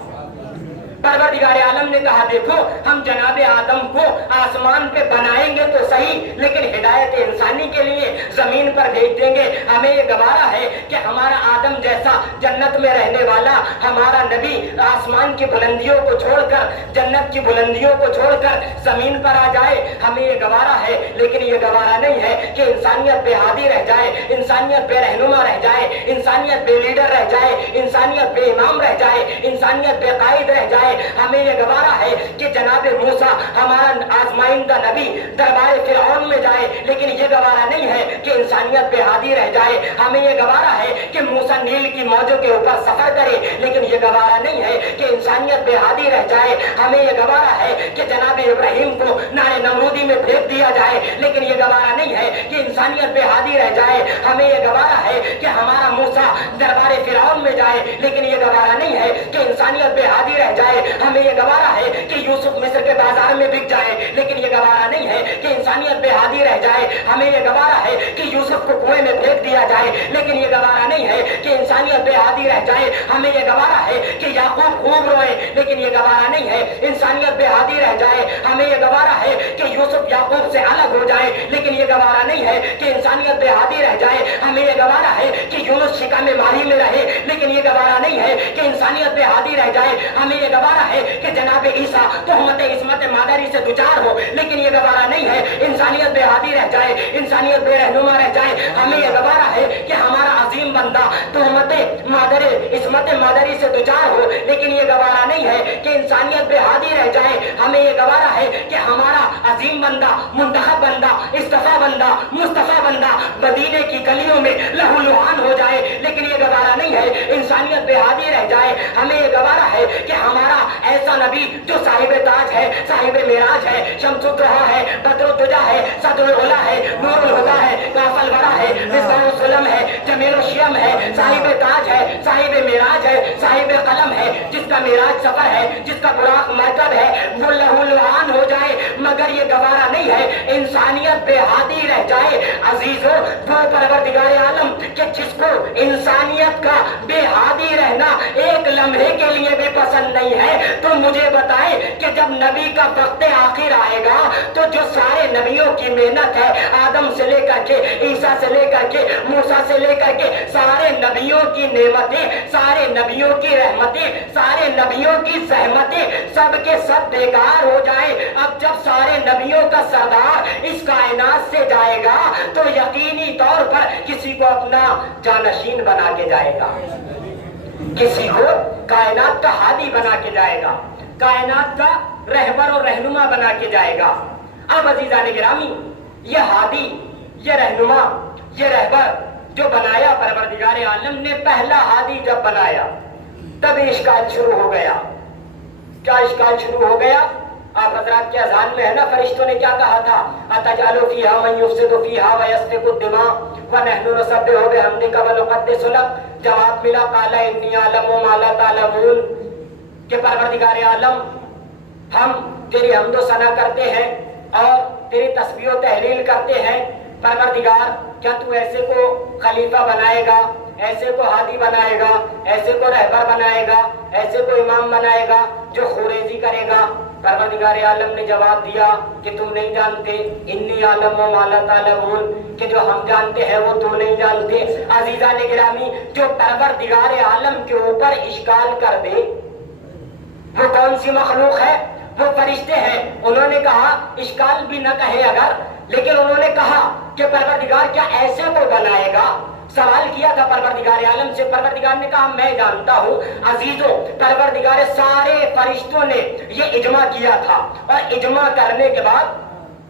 پروردگار عالم نے کہا دیکھو ہم جناب آدم کو آسمان پہ بنائیں گے تو صحیح لیکن ہدایت انسانی کے لیے زمین پر بھیج دیں گے۔ ہمیں یہ گوارا ہے کہ ہمارا آدم جیسا جنت میں رہنے والا ہمارا نبی آسمان کی بلندیوں کو چھوڑ کر، جنت کی بلندیوں کو چھوڑ کر زمین پر آ جائے، ہمیں یہ گوارا ہے لیکن یہ گوارا نہیں ہے کہ انسانیت بے ہادی رہ جائے، انسانیت بے رہنما رہ جائے، انسانیت بے لیڈر رہ جائے، انسانیت بے امام رہ جائے، انسانیت بے قائد رہ جائے۔ ہمیں یہ گوارا ہے کہ جناب موسیٰ ہمارا آزمائندہ نبی دربار فرعون میں جائے لیکن یہ گوارا نہیں ہے کہ انسانیت بے ہادی رہ جائے۔ ہمیں یہ گوارا ہے کہ موسیٰ نیل کی موجوں کے اوپر سفر کرے لیکن یہ گوارا نہیں ہے کہ انسانیت بے ہادی رہ جائے۔ ہمیں یہ گوارا ہے کہ جناب ابراہیم کو نار نمرودی میں پھینک دیا جائے لیکن یہ گوارا نہیں ہے کہ انسانیت بے ہادی رہ جائے۔ ہمیں یہ گوارا ہے کہ ہمارا موسیٰ دربار فرعون میں جائے لیکن یہ گوارا نہیں ہے کہ انسانیت بے ہادی رہ جائے۔ ہمیں یہ گوارا ہے کہ یوسف مصر کے بازار میں بک جائے لیکن یہ گوارا نہیں ہے کہ انسانیت بے ہادی رہ جائے۔ ہمیں یہ گوارا ہے کہ یوسف کو کنویں میں پھینک دیا جائے لیکن یہ گوارا نہیں ہے کہ انسانیت بے ہادی رہ جائے۔ ہمیں یہ گوارا ہے کہ یعقوب خوب روئے لیکن یہ گوارا نہیں ہے انسانیت بے ہادی رہ جائے۔ ہمیں یہ گوارا ہے کہ یوسف یعقوب سے الگ ہو جائے لیکن یہ گوارا نہیں ہے کہ انسانیت بے ہادی رہ جائے۔ ہمیں یہ گوارا ہے کہ یونس شکم ماہی میں رہے لیکن یہ گوارا نہیں ہے کہ انسانیت بے ہادی رہ جائے۔ ہمیں یہ گوارا ہے کہ جناب عیسیٰ تہمت عصمت مادری سے دوچار ہو لیکن یہ گوارا نہیں ہے انسانیت بے ہادی رہ جائے، انسانیت بے رہنما رہ جائے۔ ہمیں یہ گوارا ہے کہ ہمارا عظیم بندہ تہمت عصمت مادری سے دوچار ہو لیکن یہ گوارا نہیں ہے کہ انسانیت بے ہادی رہ جائے۔ ہمیں یہ گوارا ہے کہ ہمارا عظیم بندہ، منتخب بندہ، استفا بندہ، مصطفیٰ بندہ مدینے کی گلیوں میں لہو لہان ہو جائے لیکن یہ گوارا نہیں ہے انسانیت بے ہادی رہ جائے۔ ہمیں یہ گوارا ہے کہ ہمارا ایسا نبی جو صاحب تاج ہے، صاحب معراج ہے، شمس الضحیٰ ہے، بدر الدجا ہے، صدر العلا ہے، نور الہدیٰ ہے، کاف الورا ہے، مصباح السلم ہے، جمیل الشیم ہے، صاحب تاج ہے، صاحب معراج ہے، صاحب قلم ہے، جس کا معراج سفر ہے، جس کا براق مرکب ہے، وہ لہو لہان ہو جائے مگر یہ گوارا نہیں ہے انسانیت بے ہادی رہ جائے۔ عزیزو وہ پروردگار عالم کہ جس کو انسانیت کا بے ہادی رہنا ایک لمحے کے لیے بھی پسند نہیں ہے تو مجھے بتائیں کہ جب نبی کا وقت آخر آئے گا تو جو سارے نبیوں کی محنت ہے، آدم سے لے کر کے عیسیٰ سے لے کر کے موسیٰ سے لے کر کے سارے نبیوں کی نعمتیں، سارے نبیوں کی رحمتیں، سارے نبیوں کی زحمتیں سب کے سب بیکار ہو جائے۔ اب جب سارے نبیوں کا سردار اس کائنات سے جائے گا تو یقینی طور پر کسی کو اپنا جانشین بنا کے جائے گا، کسی کو کائنات کا ہادی بنا کے جائے گا، کائنات کا رہبر اور رہنما بنا کے جائے گا۔ اب عزیزان گرامی یہ ہادی، یہ رہنما، یہ رہبر جو بنایا پروردگار عالم نے، پہلا ہادی جب بنایا تب اشکال شروع ہو گیا۔ کیا اشکال شروع ہو گیا؟ آپ حضرات کے اذان میں ہے نا فرشتوں نے کیا کہا تھا؟ اتجعل فیہا من یفسد فیہا ویسفک الدماء ونحن نسبح بحمدک ونقدس لک. جواب ملا قال انی اعلم ما لا تعلمون کہ پروردگار عالم ہم تیری حمد و ثنا کرتے ہیں اور تیری تسبیح و تحلیل کرتے ہیں. پروردگار کیا تو ایسے کو خلیفہ بنائے گا، ایسے کو ہادی بنائے گا، ایسے کو رہبر بنائے گا، ایسے کو امام بنائے گا جو خوریزی کرے گا؟ پروردگار عالم نے جواب دیا کہ تم نہیں جانتے، انی عالم و ما لا تعلمون، کہ جو ہم جانتے ہیں وہ تم نہیں جانتے. عزیزان گرامی، جو پروردگار عالم کے اوپر اشکال کر دے وہ کون سی مخلوق ہے؟ وہ فرشتے ہیں. انہوں نے کہا اشکال بھی نہ کہے اگر، لیکن انہوں نے کہا کہ پروردگار کیا ایسے کو بنائے گا؟ سوال کیا تھا پروردگار عالم سے. پروردگار نے کہا میں جانتا ہوں. عزیزوں، پروردگار سارے فرشتوں نے یہ اجماع کیا تھا اور اجماع کرنے کے بعد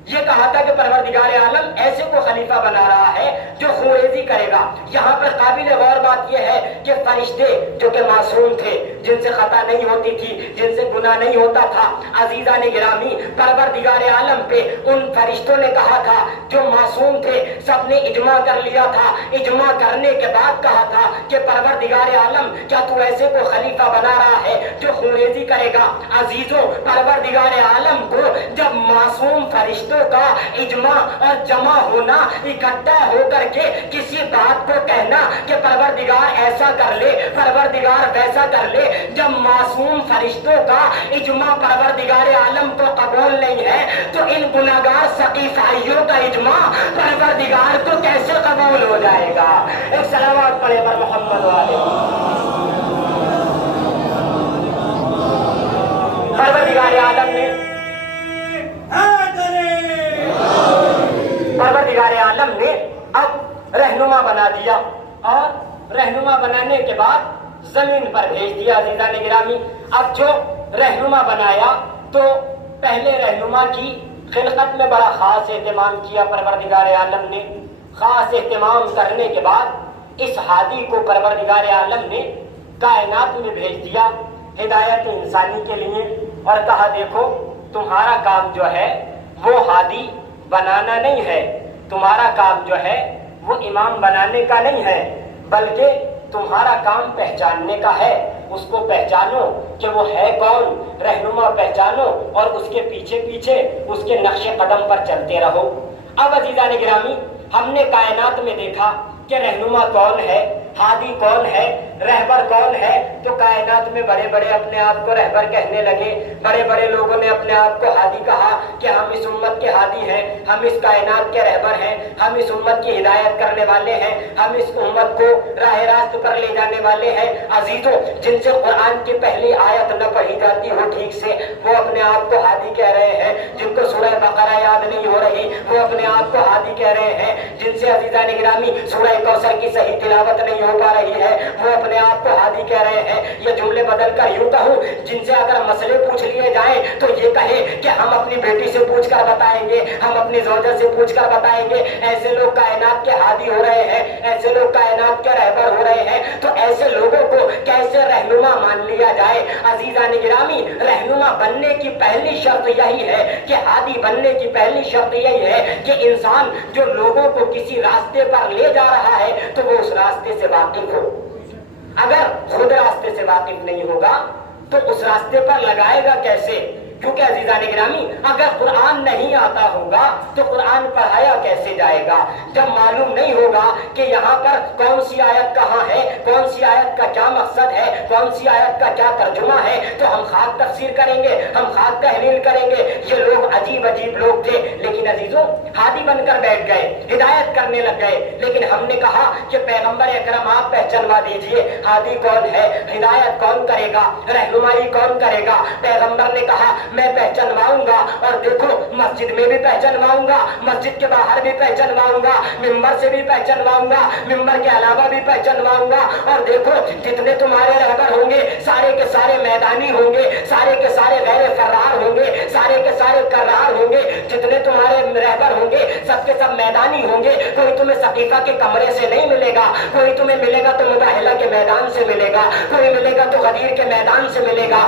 یہ کہا تھا کہ پروردگار عالم ایسے کو خلیفہ بنا رہا ہے جو خوریزی کرے گا. یہاں پر قابل غور بات یہ ہے کہ فرشتے جو کہ معصوم تھے، جن سے خطا نہیں ہوتی تھی، جن سے گناہ نہیں ہوتا تھا، عزیزان گرامی، پروردگار عالم پہ ان فرشتوں نے کہا تھا جو معصوم تھے، سب نے اجماع کر لیا تھا. اجماع کرنے کے بعد کہا تھا کہ پروردگار عالم کیا تو ایسے کو خلیفہ بنا رہا ہے جو خوریزی کرے گا؟ عزیزوں، پروردگار عالم کو جب معصوم فرشتوں کا اجماع اور جمع ہونا، اکٹھا ہو کر کے کسی بات کو کہنا کہ پروردگار ایسا کر لے، پروردگار ویسا کر لے، جب معصوم فرشتوں کا اجماع پروردگار عالم کو قبول نہیں ہے تو ان گناہگار سقیفائیوں کا اجماع پروردگار کو کیسے قبول ہو جائے گا؟ ایک صلوات پڑھے پر محمد والے. پروردگار عالم نے اب رہنما بنا دیا اور رہنما بنانے کے بعد زمین پر بھیج دیا. عزیزان گرامی، اب جو رہنما بنایا تو پہلے رہنما کی خلقت میں بڑا خاص اہتمام کیا پروردگار عالم نے. خاص اہتمام کرنے کے بعد اس ہادی کو پروردگار عالم نے کائنات میں بھیج دیا ہدایت انسانی کے لیے اور کہا دیکھو تمہارا کام جو ہے وہ ہادی بنانا نہیں ہے، تمہارا کام جو ہے وہ امام بنانے کا نہیں ہے، بلکہ تمہارا کام پہچاننے کا ہے. اس کو پہچانو کہ وہ ہے کون، رہنما پہچانو اور اس کے پیچھے پیچھے اس کے نقش قدم پر چلتے رہو. اب عزیزان گرامی، ہم نے کائنات میں دیکھا کہ رہنما کون ہے، ہادی کون ہے، رہبر کون ہے، تو کائنات میں بڑے بڑے اپنے آپ کو رہبر کہنے لگے. بڑے بڑے لوگوں نے اپنے آپ کو ہادی کہا کہ ہم اس امت کے ہادی ہیں، ہم اس کائنات کے رہبر ہیں، ہم اس امت کی ہدایت کرنے والے ہیں، ہم اس امت کو راہ راست پر لے جانے والے ہیں. عزیزوں، جن سے قرآن کی پہلی آیت نہ پڑھی جاتی ہو ٹھیک سے، وہ اپنے آپ کو ہادی کہہ رہے ہیں. جن کو سورہ بقرہ یاد نہیں ہو رہی وہ اپنے آپ کو ہادی کہہ رہے ہیں. جن سے عزیزان گرامی سورہ کوثر کی صحیح تلاوت نہیں ہو پا رہی ہے وہ اپنے آپ کو ہادی کہہ رہے ہیں. یہ جملے بدل کر یوں کہوں، جن سے اگر مسئلے پوچھ لیے جائیں تو یہ کہے کہ ہم اپنی بیٹی سے پوچھ کر بتائیں گے، ہم اپنی زوجہ سے پوچھ کر بتائیں گے. ایسے لوگ کائنات کے ہادی ہو رہے ہیں، ایسے لوگ کائنات کے رہبر ہو رہے ہیں، تو ایسے لوگوں کو کیسے رہنما مان لیا جائے؟ عزیزان گرامی، رہنما بننے کی پہلی شرط یہی ہے کہ ہادی بننے کی پہلی شرط یہی ہے کہ انسان جو لوگوں کو کسی راستے پر لے جا رہا ہے تو وہ اس راستے سے واقف ہو. اگر خود راستے سے واقف نہیں ہوگا تو اس راستے پر لگائے گا کیسے؟ کیونکہ عزیزان گرامی، اگر قرآن نہیں آتا ہوگا تو قرآن پڑھایا کیسے جائے گا؟ جب معلوم نہیں ہوگا کہ یہاں پر کون سی آیت کہاں ہے، کون سی آیت کا کیا مقصد ہے، کون سی آیت کا کیا ترجمہ ہے، تو ہم خاک تفسیر کریں گے، ہم خاک تحلیل کریں گے. یہ لوگ عجیب عجیب لوگ تھے، لیکن عزیزوں ہادی بن کر بیٹھ گئے، ہدایت کرنے لگ گئے. لیکن ہم نے کہا کہ پیغمبر اکرم آپ پہچانوا دیجئے ہادی کون ہے، ہدایت کون کرے گا، رہنمائی کون کرے گا؟ پیغمبر نے کہا میں پہچانواؤں گا، اور دیکھو مسجد میں بھی پہچانواؤں گا، مسجد کے باہر بھی پہچانواؤں گا، ممبر سے بھی پہچانواؤں گا، ممبر کے علاوہ بھی پہچانواؤں گا. اور دیکھو جتنے تمہارے رہبر ہوں گے سارے کے سارے میدانی ہوں گے، سارے کے سارے غیر فرار ہوں گے، سارے کے سارے کرار ہوں گے. جتنے تمہارے رہبر ہوں گے سب کے سب میدانی ہوں گے. کوئی تمہیں سقیفہ کے کمرے سے نہیں ملے گا، کوئی تمہیں ملے گا تو مباہلہ کے میدان سے ملے گا، کوئی ملے گا تو غدیر کے میدان سے ملے گا،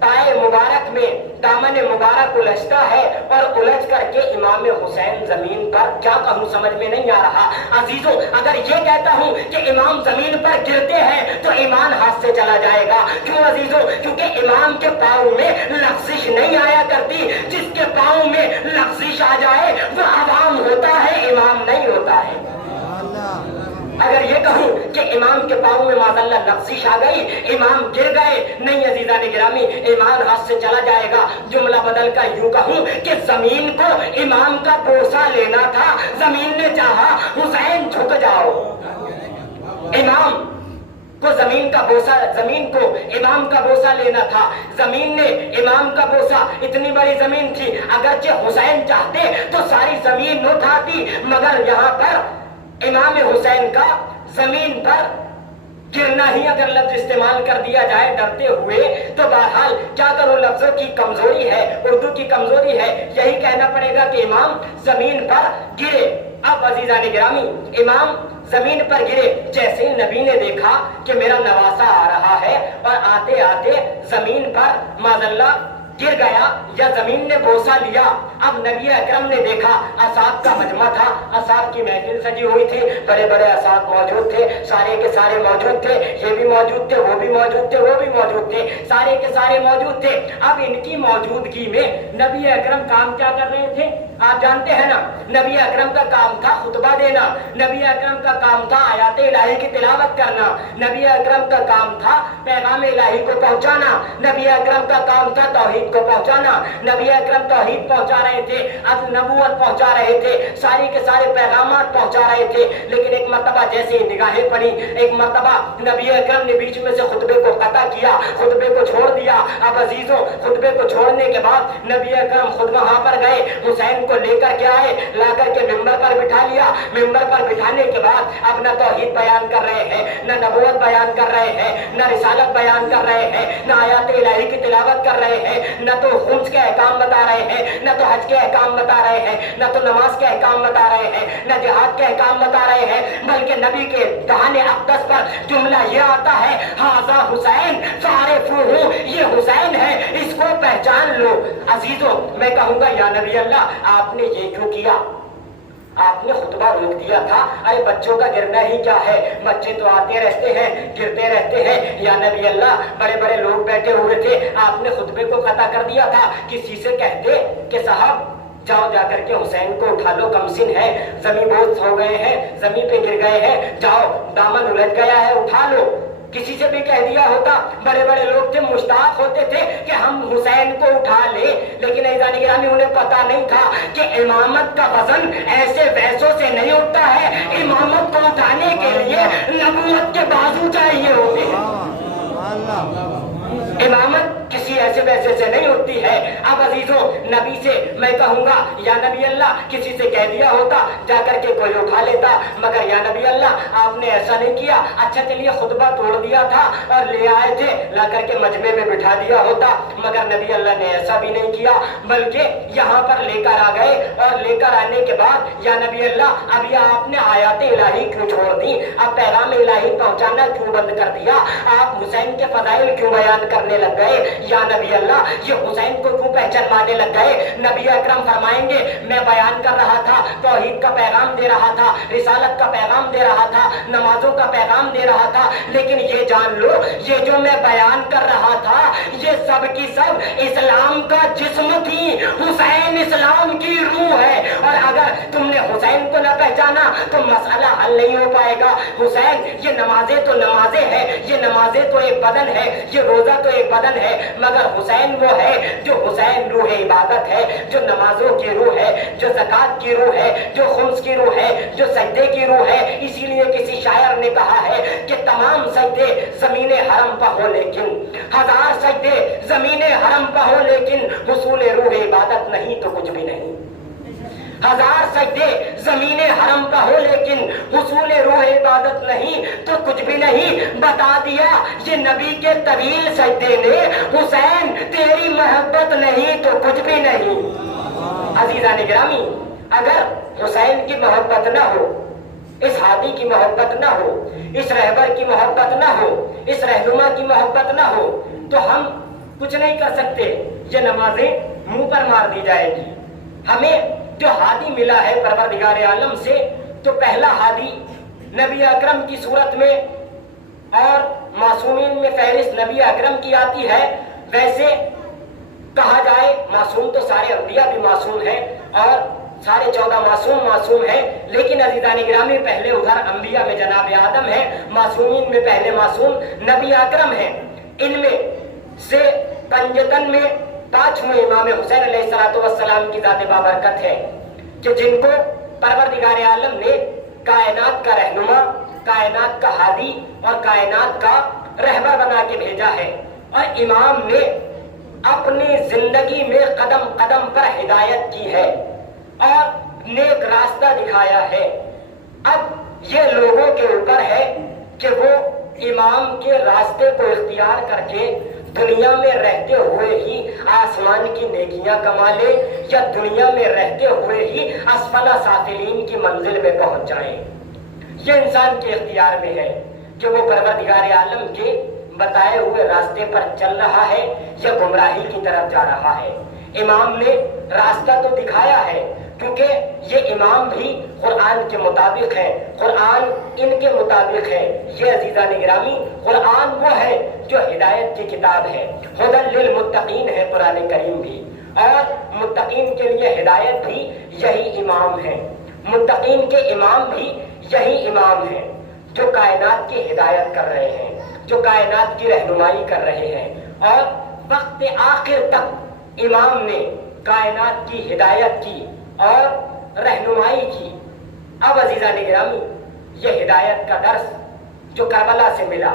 پائے مبارک میں دامن مبارک الجھتا ہے اور الجھ کر کے امام حسین زمین پر، کیا کہوں سمجھ میں نہیں آ رہا عزیزوں. اگر یہ کہتا ہوں کہ امام زمین پر گرتے ہیں تو ایمان ہاتھ سے چلا جائے گا. کیوں عزیزوں؟ کیونکہ امام کے پاؤں میں لغزش نہیں آیا کرتی. جس کے پاؤں میں لغزش آ جائے وہ عوام ہوتا ہے، امام نہیں ہوتا ہے. اگر یہ کہوں کہ امام کے پاؤں میں معاذ اللہ لغزش آ گئی، امام گر گئے، نہیں عزیزان گرامی، ایمان ہاتھ سے چلا جائے گا. جملہ بدل کر یوں کہوں کہ زمین کو امام کا بوسہ لینا تھا، زمین نے چاہا حسین جھک جاؤ. امام کو زمین کو امام کا بوسہ لینا تھا. زمین نے امام کا بوسہ، اتنی بڑی زمین تھی، اگرچہ حسین چاہتے تو ساری زمین اٹھاتی، مگر یہاں پر امام حسین کا زمین پر گرنا ہی اگر لفظ استعمال کر دیا جائے ڈرتے ہوئے تو بہرحال کیا کرو، لفظوں کی کمزوری ہے، اردو کی کمزوری ہے، یہی کہنا پڑے گا کہ امام زمین پر گرے. اب عزیزان گرامی امام زمین پر گرے. جیسے ہی نبی نے دیکھا کہ میرا نواسا آ رہا ہے اور آتے آتے زمین پر معاذ اللہ گر گیا یا زمین نے بوسہ لیا. اب نبی اکرم نے دیکھا اصحاب کا مجمع تھا، اصحاب کی محفل سجی ہوئی تھی، بڑے بڑے اصحاب موجود تھے، سارے کے سارے موجود تھے، یہ بھی موجود تھے، وہ بھی موجود تھے، وہ بھی موجود تھے، سارے کے سارے موجود تھے. اب ان کی موجودگی میں نبی اکرم کام کیا کر رہے تھے آپ جانتے ہیں نا. نبی اکرم کا کام تھا خطبہ دینا، نبی اکرم کا کام تھا آیات الہی کی تلاوت کرنا، نبی اکرم کا کام تھا پیغام الہی کو پہنچانا، نبی اکرم کا کام تھا توحید کو پہنچانا. نبی اکرم توحید پہنچا رہے تھے، اب نبوت پہنچا رہے تھے، سارے کے سارے پیغامات پہنچا رہے تھے. لیکن ایک مرتبہ جیسے ہی نگاہیں پڑی، ایک مرتبہ نبی اکرم نے بیچ میں سے خطبے کو قطع کیا، خطبے کو چھوڑ دیا. اب عزیزوں خطبے کو چھوڑنے کے بعد نبی اکرم خود وہاں پر گئے، حسین کو لے کر کے آئے، لا کر کے ممبر پر بٹھا لیا. ممبر پر بٹھانے کے بعد اب نہ توحید بیان کر رہے ہیں، نہ نبوت بیان کر رہے ہیں، نہ رسالت بیان کر رہے ہیں، نہ آیات الہی کی تلاوت کر رہے ہیں، نہ تو خمس کے احکام بتا رہے ہیں، نہ تو حج کے احکام بتا رہے ہیں، نہ تو نماز کے احکام بتا رہے ہیں، نہ جہاد کے احکام بتا رہے ہیں، بلکہ نبی کے دہان اقدس پر جملہ یہ آتا ہے ھذا حسین فعرفوہ، یہ حسین ہے، اس کو پہچان لو. عزیزوں میں کہوں گا یا نبی اللہ آپ نے یہ کیوں کیا؟ آپ نے خطبہ روک دیا تھا. ارے بچوں کا گرنا ہی کیا ہے، بچے تو آتے رہتے ہیں گرتے رہتے ہیں. یا نبی اللہ بڑے بڑے لوگ بیٹھے ہوئے تھے، آپ نے خطبے کو قطع کر دیا تھا. کسی سے کہتے کہ صاحب جاؤ جا کر کے حسین کو اٹھا لو، کمسن ہے، زمین بوجھ ہو گئے ہیں، زمین پہ گر گئے ہیں، جاؤ دامن الجھ گیا ہے اٹھا لو. کسی سے بھی کہہ دیا ہوتا. بڑے بڑے لوگ تھے، مشتاق ہوتے تھے کہ ہم حسین کو اٹھا لیں. لیکن ایزان گرامی انہیں پتا نہیں تھا کہ امامت کا وزن ایسے ویسوں سے نہیں اٹھتا ہے. امامت کو اٹھانے کے لیے نبوت کے بازو چاہیے ہوتے ہیں. امامت کسی ایسے ویسے سے نہیں ہوتی ہے. اب عزیزوں نبی سے میں کہوں گا یا نبی اللہ کسی سے کہہ دیا ہوتا جا کر کے کوئی اٹھا لیتا، مگر یا نبی اللہ آپ نے ایسا نہیں کیا. اچھا چلیے خطبہ توڑ دیا تھا اور لے آئے تھے، لا کر کے مجمع میں بٹھا دیا ہوتا، مگر نبی اللہ نے ایسا بھی نہیں کیا، بلکہ یہاں پر لے کر آ گئے. اور لے کر آنے کے بعد یا نبی اللہ ابھی آپ نے آیات الہی کیوں چھوڑ دی؟ اب پیغام الہی پہنچانا کیوں بند کر دیا؟ آپ حسین کے فضائل کیوں بیان کرنے لگ گئے؟ یا نبی اللہ یہ حسین کو کیوں پہچانوانے لگ گئے؟ نبی اکرم فرمائیں گے میں بیان کر رہا تھا، توحید کا پیغام دے رہا تھا، رسالت کا پیغام دے رہا تھا، نمازوں کا پیغام دے رہا تھا، لیکن یہ جان لو یہ جو میں بیان کر رہا تھا یہ سب کی سب اسلام کا جسم تھی، حسین اسلام کی روح ہے. اور اگر تم نے حسین کو نہ پہچانا تو مسئلہ حل نہیں ہو پائے گا. حسین یہ نمازیں تو نمازیں ہیں، یہ نمازیں تو ایک بدن ہے، یہ روزہ تو ایک بدن ہے، مگر حسین وہ ہے جو حسین روح عبادت ہے، جو نمازوں کی روح ہے، جو زکوٰۃ کی روح ہے، جو خمس کی روح ہے، جو سجدے کی روح ہے. اسی لیے کسی شاعر نے کہا ہے کہ تمام سجدے زمین حرم پہ ہو لیکن، ہزار سجدے زمین حرم پہ ہو لیکن حصول روح عبادت نہیں تو کچھ بھی نہیں. ہزار سجدے زمین حرم پہ ہو لیکن حصول روح عبادت نہیں تو کچھ بھی نہیں. بتا دیا یہ نبی کے طویل سجدے نے، حسین تیری محبت نہیں تو کچھ بھی نہیں. عزیزان گرامی اگر حسین کی محبت نہ ہو، اس ہادی کی محبت نہ ہو، اس رہبر کی محبت نہ ہو، اس رہنما کی محبت نہ ہو تو ہم کچھ نہیں کر سکتے، یہ نمازیں منہ پر مار دی جائے گی۔ ہمیں جو ہادی ملا ہے پروردگار عالم سے، تو پہلا ہادی نبی اکرم کی صورت میں اور معصومین میں فہرست نبی اکرم کی آتی ہے۔ ویسے کہا جائے معصوم تو سارے انبیاء بھی معصوم ہیں اور سارے 14 معصوم ہیں، لیکن عزیزان گرامی پہلے ادھر انبیاء میں جناب آدم ہے، معصومین میں پہلے معصوم نبی اکرم ہے۔ ان میں سے پنجتن میں 5ویں امام حسین علیہ السلام کی ذات بابرکت ہے کہ جن کو پروردگار عالم نے کائنات کا رہنما، کائنات کا ہادی اور کائنات کا رہبر بنا کے بھیجا ہے، اور امام نے اپنی زندگی میں قدم قدم پر ہدایت کی ہے اور نیک راستہ دکھایا ہے۔ اب یہ لوگوں کے اوپر ہے کہ وہ امام کے راستے کو اختیار کر کے دنیا میں رہتے ہوئے ہی آسمان کی نیکیاں کما لے، یا دنیا میں رہتے ہوئے ہی اسفل سافلین کی منزل میں پہنچ جائیں۔ یہ انسان کے اختیار میں ہے کہ وہ پروردگار عالم کے بتائے ہوئے راستے پر چل رہا ہے یا گمراہی کی طرف جا رہا ہے۔ امام نے راستہ تو دکھایا ہے، کیونکہ یہ امام بھی قرآن کے مطابق ہے، قرآن ان کے مطابق ہے۔ یہ عزیزان گرامی قرآن وہ ہے جو ہدایت کی کتاب ہے، ہدی للمتقین ہے قرآن کریم بھی، اور متقین کے لیے ہدایت بھی یہی امام ہے، متقین کے امام بھی یہی امام ہیں جو کائنات کی ہدایت کر رہے ہیں، جو کائنات کی رہنمائی کر رہے ہیں، اور وقت آخر تک امام نے کائنات کی ہدایت کی اور رہنمائی کی۔ اب عزیزان گرامی یہ ہدایت کا درس جو کربلا سے ملا،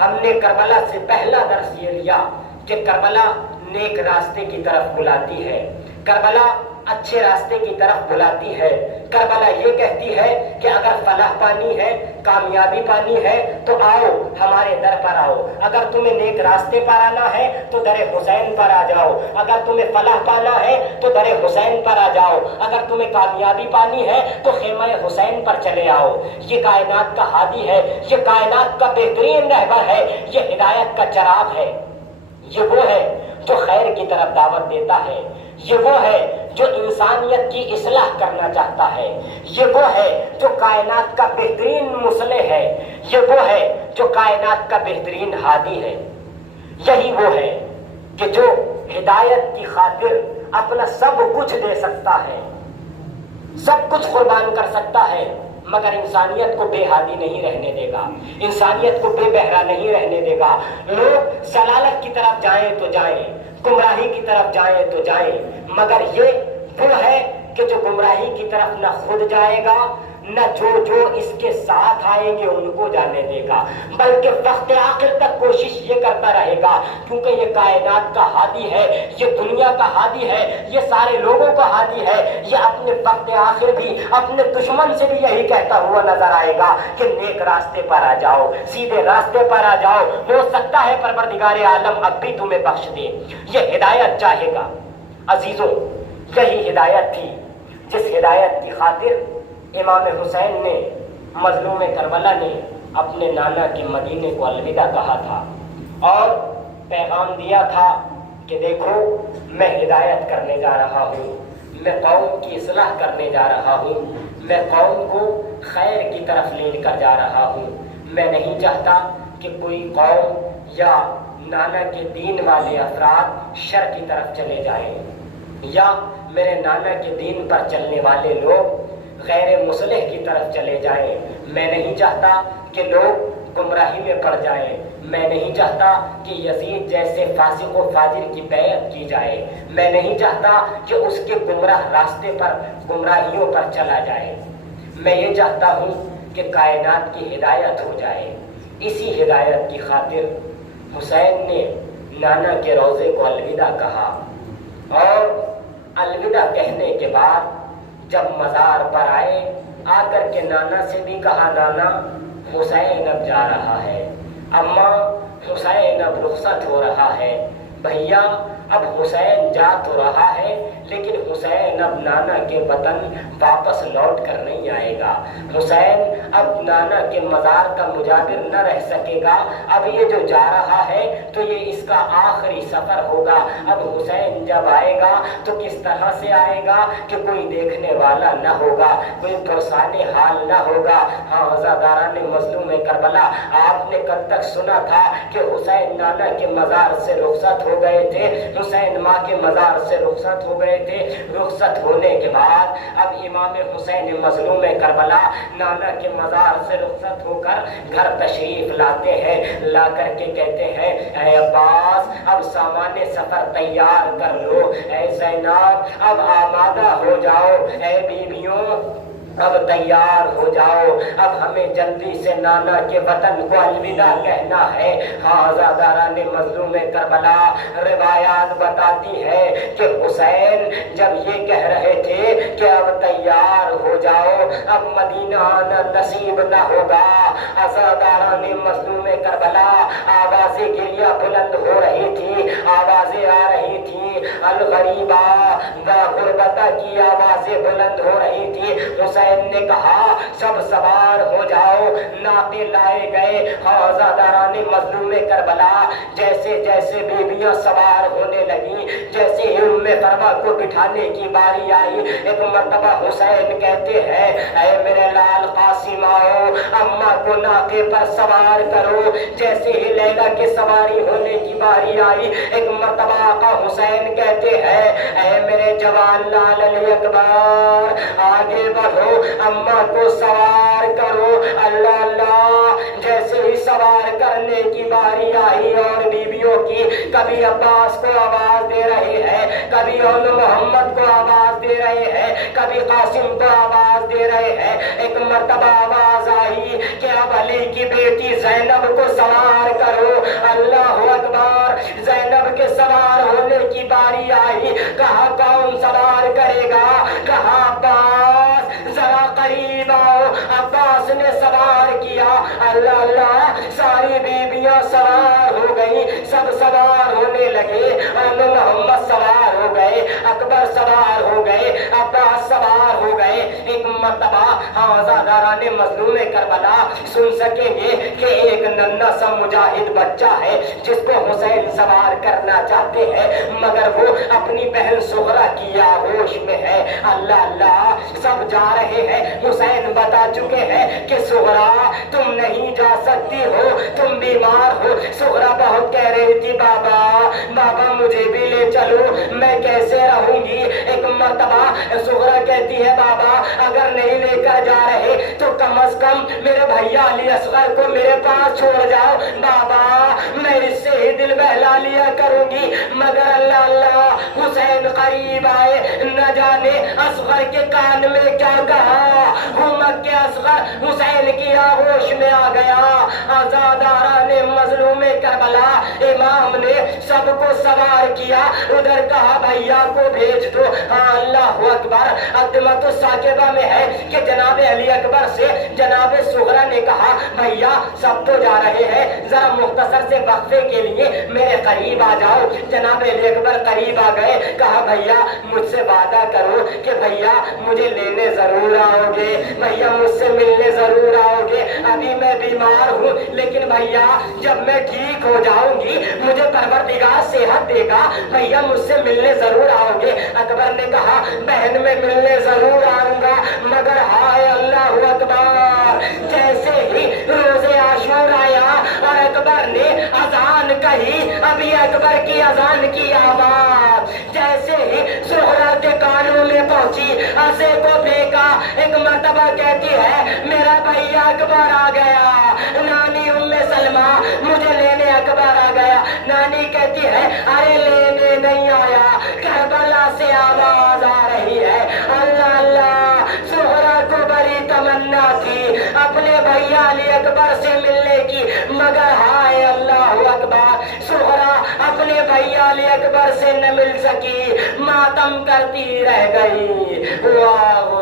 ہم نے کربلا سے پہلا درس یہ لیا کہ کربلا نیک راستے کی طرف بلاتی ہے، کربلا اچھے راستے کی طرف بلاتی ہے۔ کربلا یہ کہتی ہے کہ اگر فلاح پانی ہے، کامیابی پانی ہے تو آؤ ہمارے در پر آؤ، اگر تمہیں نیک راستے پر آنا ہے تو در حسین پر آ جاؤ، اگر تمہیں فلاح پانا ہے تو در حسین پر آ جاؤ، اگر تمہیں کامیابی پانی ہے تو خیمہ حسین پر چلے آؤ۔ یہ کائنات کا ہادی ہے، یہ کائنات کا بہترین رہبر ہے، یہ ہدایت کا چراغ ہے، یہ وہ ہے جو خیر کی طرف دعوت دیتا ہے، یہ وہ ہے جو انسانیت کی اصلاح کرنا چاہتا ہے، یہ وہ ہے جو کائنات کا بہترین مصلح ہے، یہ وہ ہے جو کائنات کا بہترین ہادی ہے۔ یہی وہ ہے کہ جو ہدایت کی خاطر اپنا سب کچھ دے سکتا ہے، سب کچھ قربان کر سکتا ہے، مگر انسانیت کو بے ہادی نہیں رہنے دے گا، انسانیت کو بے بہرا نہیں رہنے دے گا۔ لوگ ضلالت کی طرف جائیں تو جائیں، گمراہی کی طرف جائیں تو جائیں، مگر یہ وہ ہے کہ جو گمراہی کی طرف نہ خود جائے گا، نہ جو اس کے ساتھ آئیں گے ان کو جانے دے گا، بلکہ وقت آخر تک کوشش یہ کرتا رہے گا، کیونکہ یہ کائنات کا ہادی ہے، یہ دنیا کا ہادی ہے، یہ سارے لوگوں کا ہادی ہے۔ یہ اپنے وقت آخر بھی اپنے دشمن سے بھی یہی کہتا ہوا نظر آئے گا کہ نیک راستے پر آ جاؤ، سیدھے راستے پر آ جاؤ، ہو سکتا ہے پروردگار عالم اب بھی تمہیں بخش دے۔ یہ ہدایت چاہے گا۔ عزیزوں، یہی ہدایت تھی جس ہدایت کی خاطر امام حسین نے، مظلوم کربلا نے اپنے نانا کے مدینے کو الوداع کہا تھا اور پیغام دیا تھا کہ دیکھو میں ہدایت کرنے جا رہا ہوں، میں قوم کی اصلاح کرنے جا رہا ہوں، میں قوم کو خیر کی طرف لے کر جا رہا ہوں۔ میں نہیں چاہتا کہ کوئی قوم یا نانا کے دین والے افراد شر کی طرف چلے جائیں، یا میرے نانا کے دین پر چلنے والے لوگ غیر مصلح کی طرف چلے جائیں۔ میں نہیں چاہتا کہ لوگ گمراہی میں پڑ جائیں، میں نہیں چاہتا کہ یزید جیسے فاسق و فاجر کی بیعت کی جائے، میں نہیں چاہتا کہ اس کے گمراہ راستے پر گمراہیوں پر چلا جائے۔ میں یہ چاہتا ہوں کہ کائنات کی ہدایت ہو جائے۔ اسی ہدایت کی خاطر حسین نے نانا کے روضے کو الوداع کہا، اور الوداع کہنے کے بعد جب مزار پر آئے، آ کر کے نانا سے بھی کہا نانا حسین اب جا رہا ہے، اماں حسین اب رخصت ہو رہا ہے، بھیا اب حسین جا تو رہا ہے لیکن حسین اب نانا کے وطن واپس لوٹ کر نہیں آئے گا. حسین اب نانا کے مزار کا مجاور نہ رہ سکے گا. اب یہ جو جا رہا ہے تو یہ اس کا آخری سفر ہوگا. اب حسین جب آئے گا تو کس طرح سے آئے گا کہ کوئی دیکھنے والا نہ ہوگا, کوئی پرسان حال نہ ہوگا. ہاں عزاداران مظلوم کربلا, آپ نے کب تک سنا تھا کہ حسین نانا کے مزار سے رخصت ہو گئے تھے, حسین ماں کے مزار سے رخصت ہو گئے تھے. رخصت ہونے کے بعد اب امام حسین مظلوم کربلا نانا کے مزار سے رخصت ہو کر گھر تشریف لاتے ہیں. لا کر کے کہتے ہیں اے عباس اب سامان سفر تیار کر لو, اے زینب اب آمادہ ہو جاؤ, اے بیویوں اب تیار ہو جاؤ, اب ہمیں جلدی سے نانا کے وطن کو الوداع کہنا ہے. ہاں عزاداران مظلوم کربلا روایات بتاتی ہے کہ حسین جب یہ کہہ رہے تھے کہ اب تیار ہو جاؤ, اب مدینہ آنا نصیب نہ ہوگا, عزاداران مظلوم کربلا آوازیں گریہ بلند ہو رہی تھی, آوازیں آ رہی تھی, الغریبہ غربتہ کی آوازیں بلند ہو رہی تھی. حسین نے کہا سب سوار ہو جاؤ, ناقے لائے گئے. عزاداران مظلوم کربلا جیسے جیسے بیویاں سوار ہونے لگیں, جیسے ہی ام فرما کو بٹھانے کی باری آئی, ایک مرتبہ حسین کہتے ہیں اے میرے لال قاسم آؤ اماں کو ناقے پر سوار کرو. جیسے ہی لیلا کی سواری ہونے کی باری آئی, ایک مرتبہ آقا حسین کہتے ہیں اے میرے جوان لال علی اکبر آگے بڑھو, اماں کو سوار کرو. اللہ اللہ, جیسے ہی سوار کرنے کی باری آئی اور بیویوں کی, کبھی عباس کو آواز دے رہے ہیں, کبھی اول محمد کو آواز دے رہے ہیں, کبھی قاسم کو آواز دے رہے ہیں. ایک مرتبہ آواز آئی کہ اب علی کی بیٹی زینب کو سوار کرو. اللہ اکبر, زینب کے سوار ہونے کی باری آئی. کہا کون سوار کرے گا, کہا عباس ذرا قریب آؤ. عباس نے سوار کیا. اللہ اللہ, ساری بیویاں سوار ہو گئی, سب سوار ہونے لگے. اور محمد سوار ہو گئے, اکبر سوار ہو گئے, عباس سوار ہو گئے. ایک مرتبہ عزاداران مظلوم کربلا سن سکیں گے کہ ایک ننھا سا مجاہد بچہ ہے جس کو حسین سوار کرنا چاہتے ہیں, مگر وہ اپنی بہن سغرا کی آغوش میں ہے. اللہ اللہ, سب جا رہے ہیں. حسین بتا چکے ہیں کہ سغرا تم نہیں جا سکتی ہو, تم بیمار ہو. سغرا بہت کہہ رہی تھی بابا بابا مجھے بھی لے چلو, میں کیسے رہوں گی. ایک مرتبہ سغرا کہتی ہے بابا اگر نہیں لے کر جا رہے تو کم از کم میرے بھیا علی اصغر کو میرے پاس چھوڑ جاؤ. بابا میں اس سے ہی دل بہلا لیا کروں گی. مگر اللہ اللہ, حسین قریب آئے, نہ جانے اصغر کے کان میں کیا کہا. مکہ اصغر حسین کی آغوش میں آ گیا. عزاداران مظلوم کربلا امام نے سب کو سوار کیا. ادھر کہا بھیا کو بھیج دو. اللہ اکبر, عظمت الثاقبہ میں ہے کہ جناب علی اکبر سے جناب سغرا نے کہا بھیا سب تو جا رہے ہیں, ذرا مختصر سے وقفے کے لیے میرے قریب آ جاؤ. جناب علی اکبر قریب آ گئے. کہا بھیا مجھ سے وعدہ کرو کہ بھیا مجھے لینے ضرور آؤ گے, بھیا مجھ سے ملنے ضرور آؤ گے. ابھی میں بیمار ہوں لیکن بھیا جب میں ٹھیک ہو جاؤں گی مجھے پروردگار صحت دے گا, بھیا مجھ سے ملنے ضرور آؤ گے. اکبر نے کہا بہن میں ملنے ضرور آؤں گا, مگر ہائے اللہ اکبر, جیسے ہی روز عاشور آیا اور اکبر نے اذان کہی, ابھی اکبر کی اذان کی آواز جیسے ہی سغرا کے کانوں میں پہنچی, اسے کو پھینکا. ایک مرتبہ کہتی ہے میرا بھیا اکبر آ گیا. نانی ام سلمہ مجھے لینے اکبر آ گیا. نانی کہتی ہے ارے لینے نہیں آیا, کربلا سے آواز آ رہی ہے. اللہ اللہ, سغرا کو بڑی تمنا تھی اپنے بھیا علی اکبر سے ملنے کی, مگر ہائے اللہ اکبر, سغرا اپنے بھیا علی اکبر سے نہ مل سکی, ماتم کرتی رہ گئی. واہ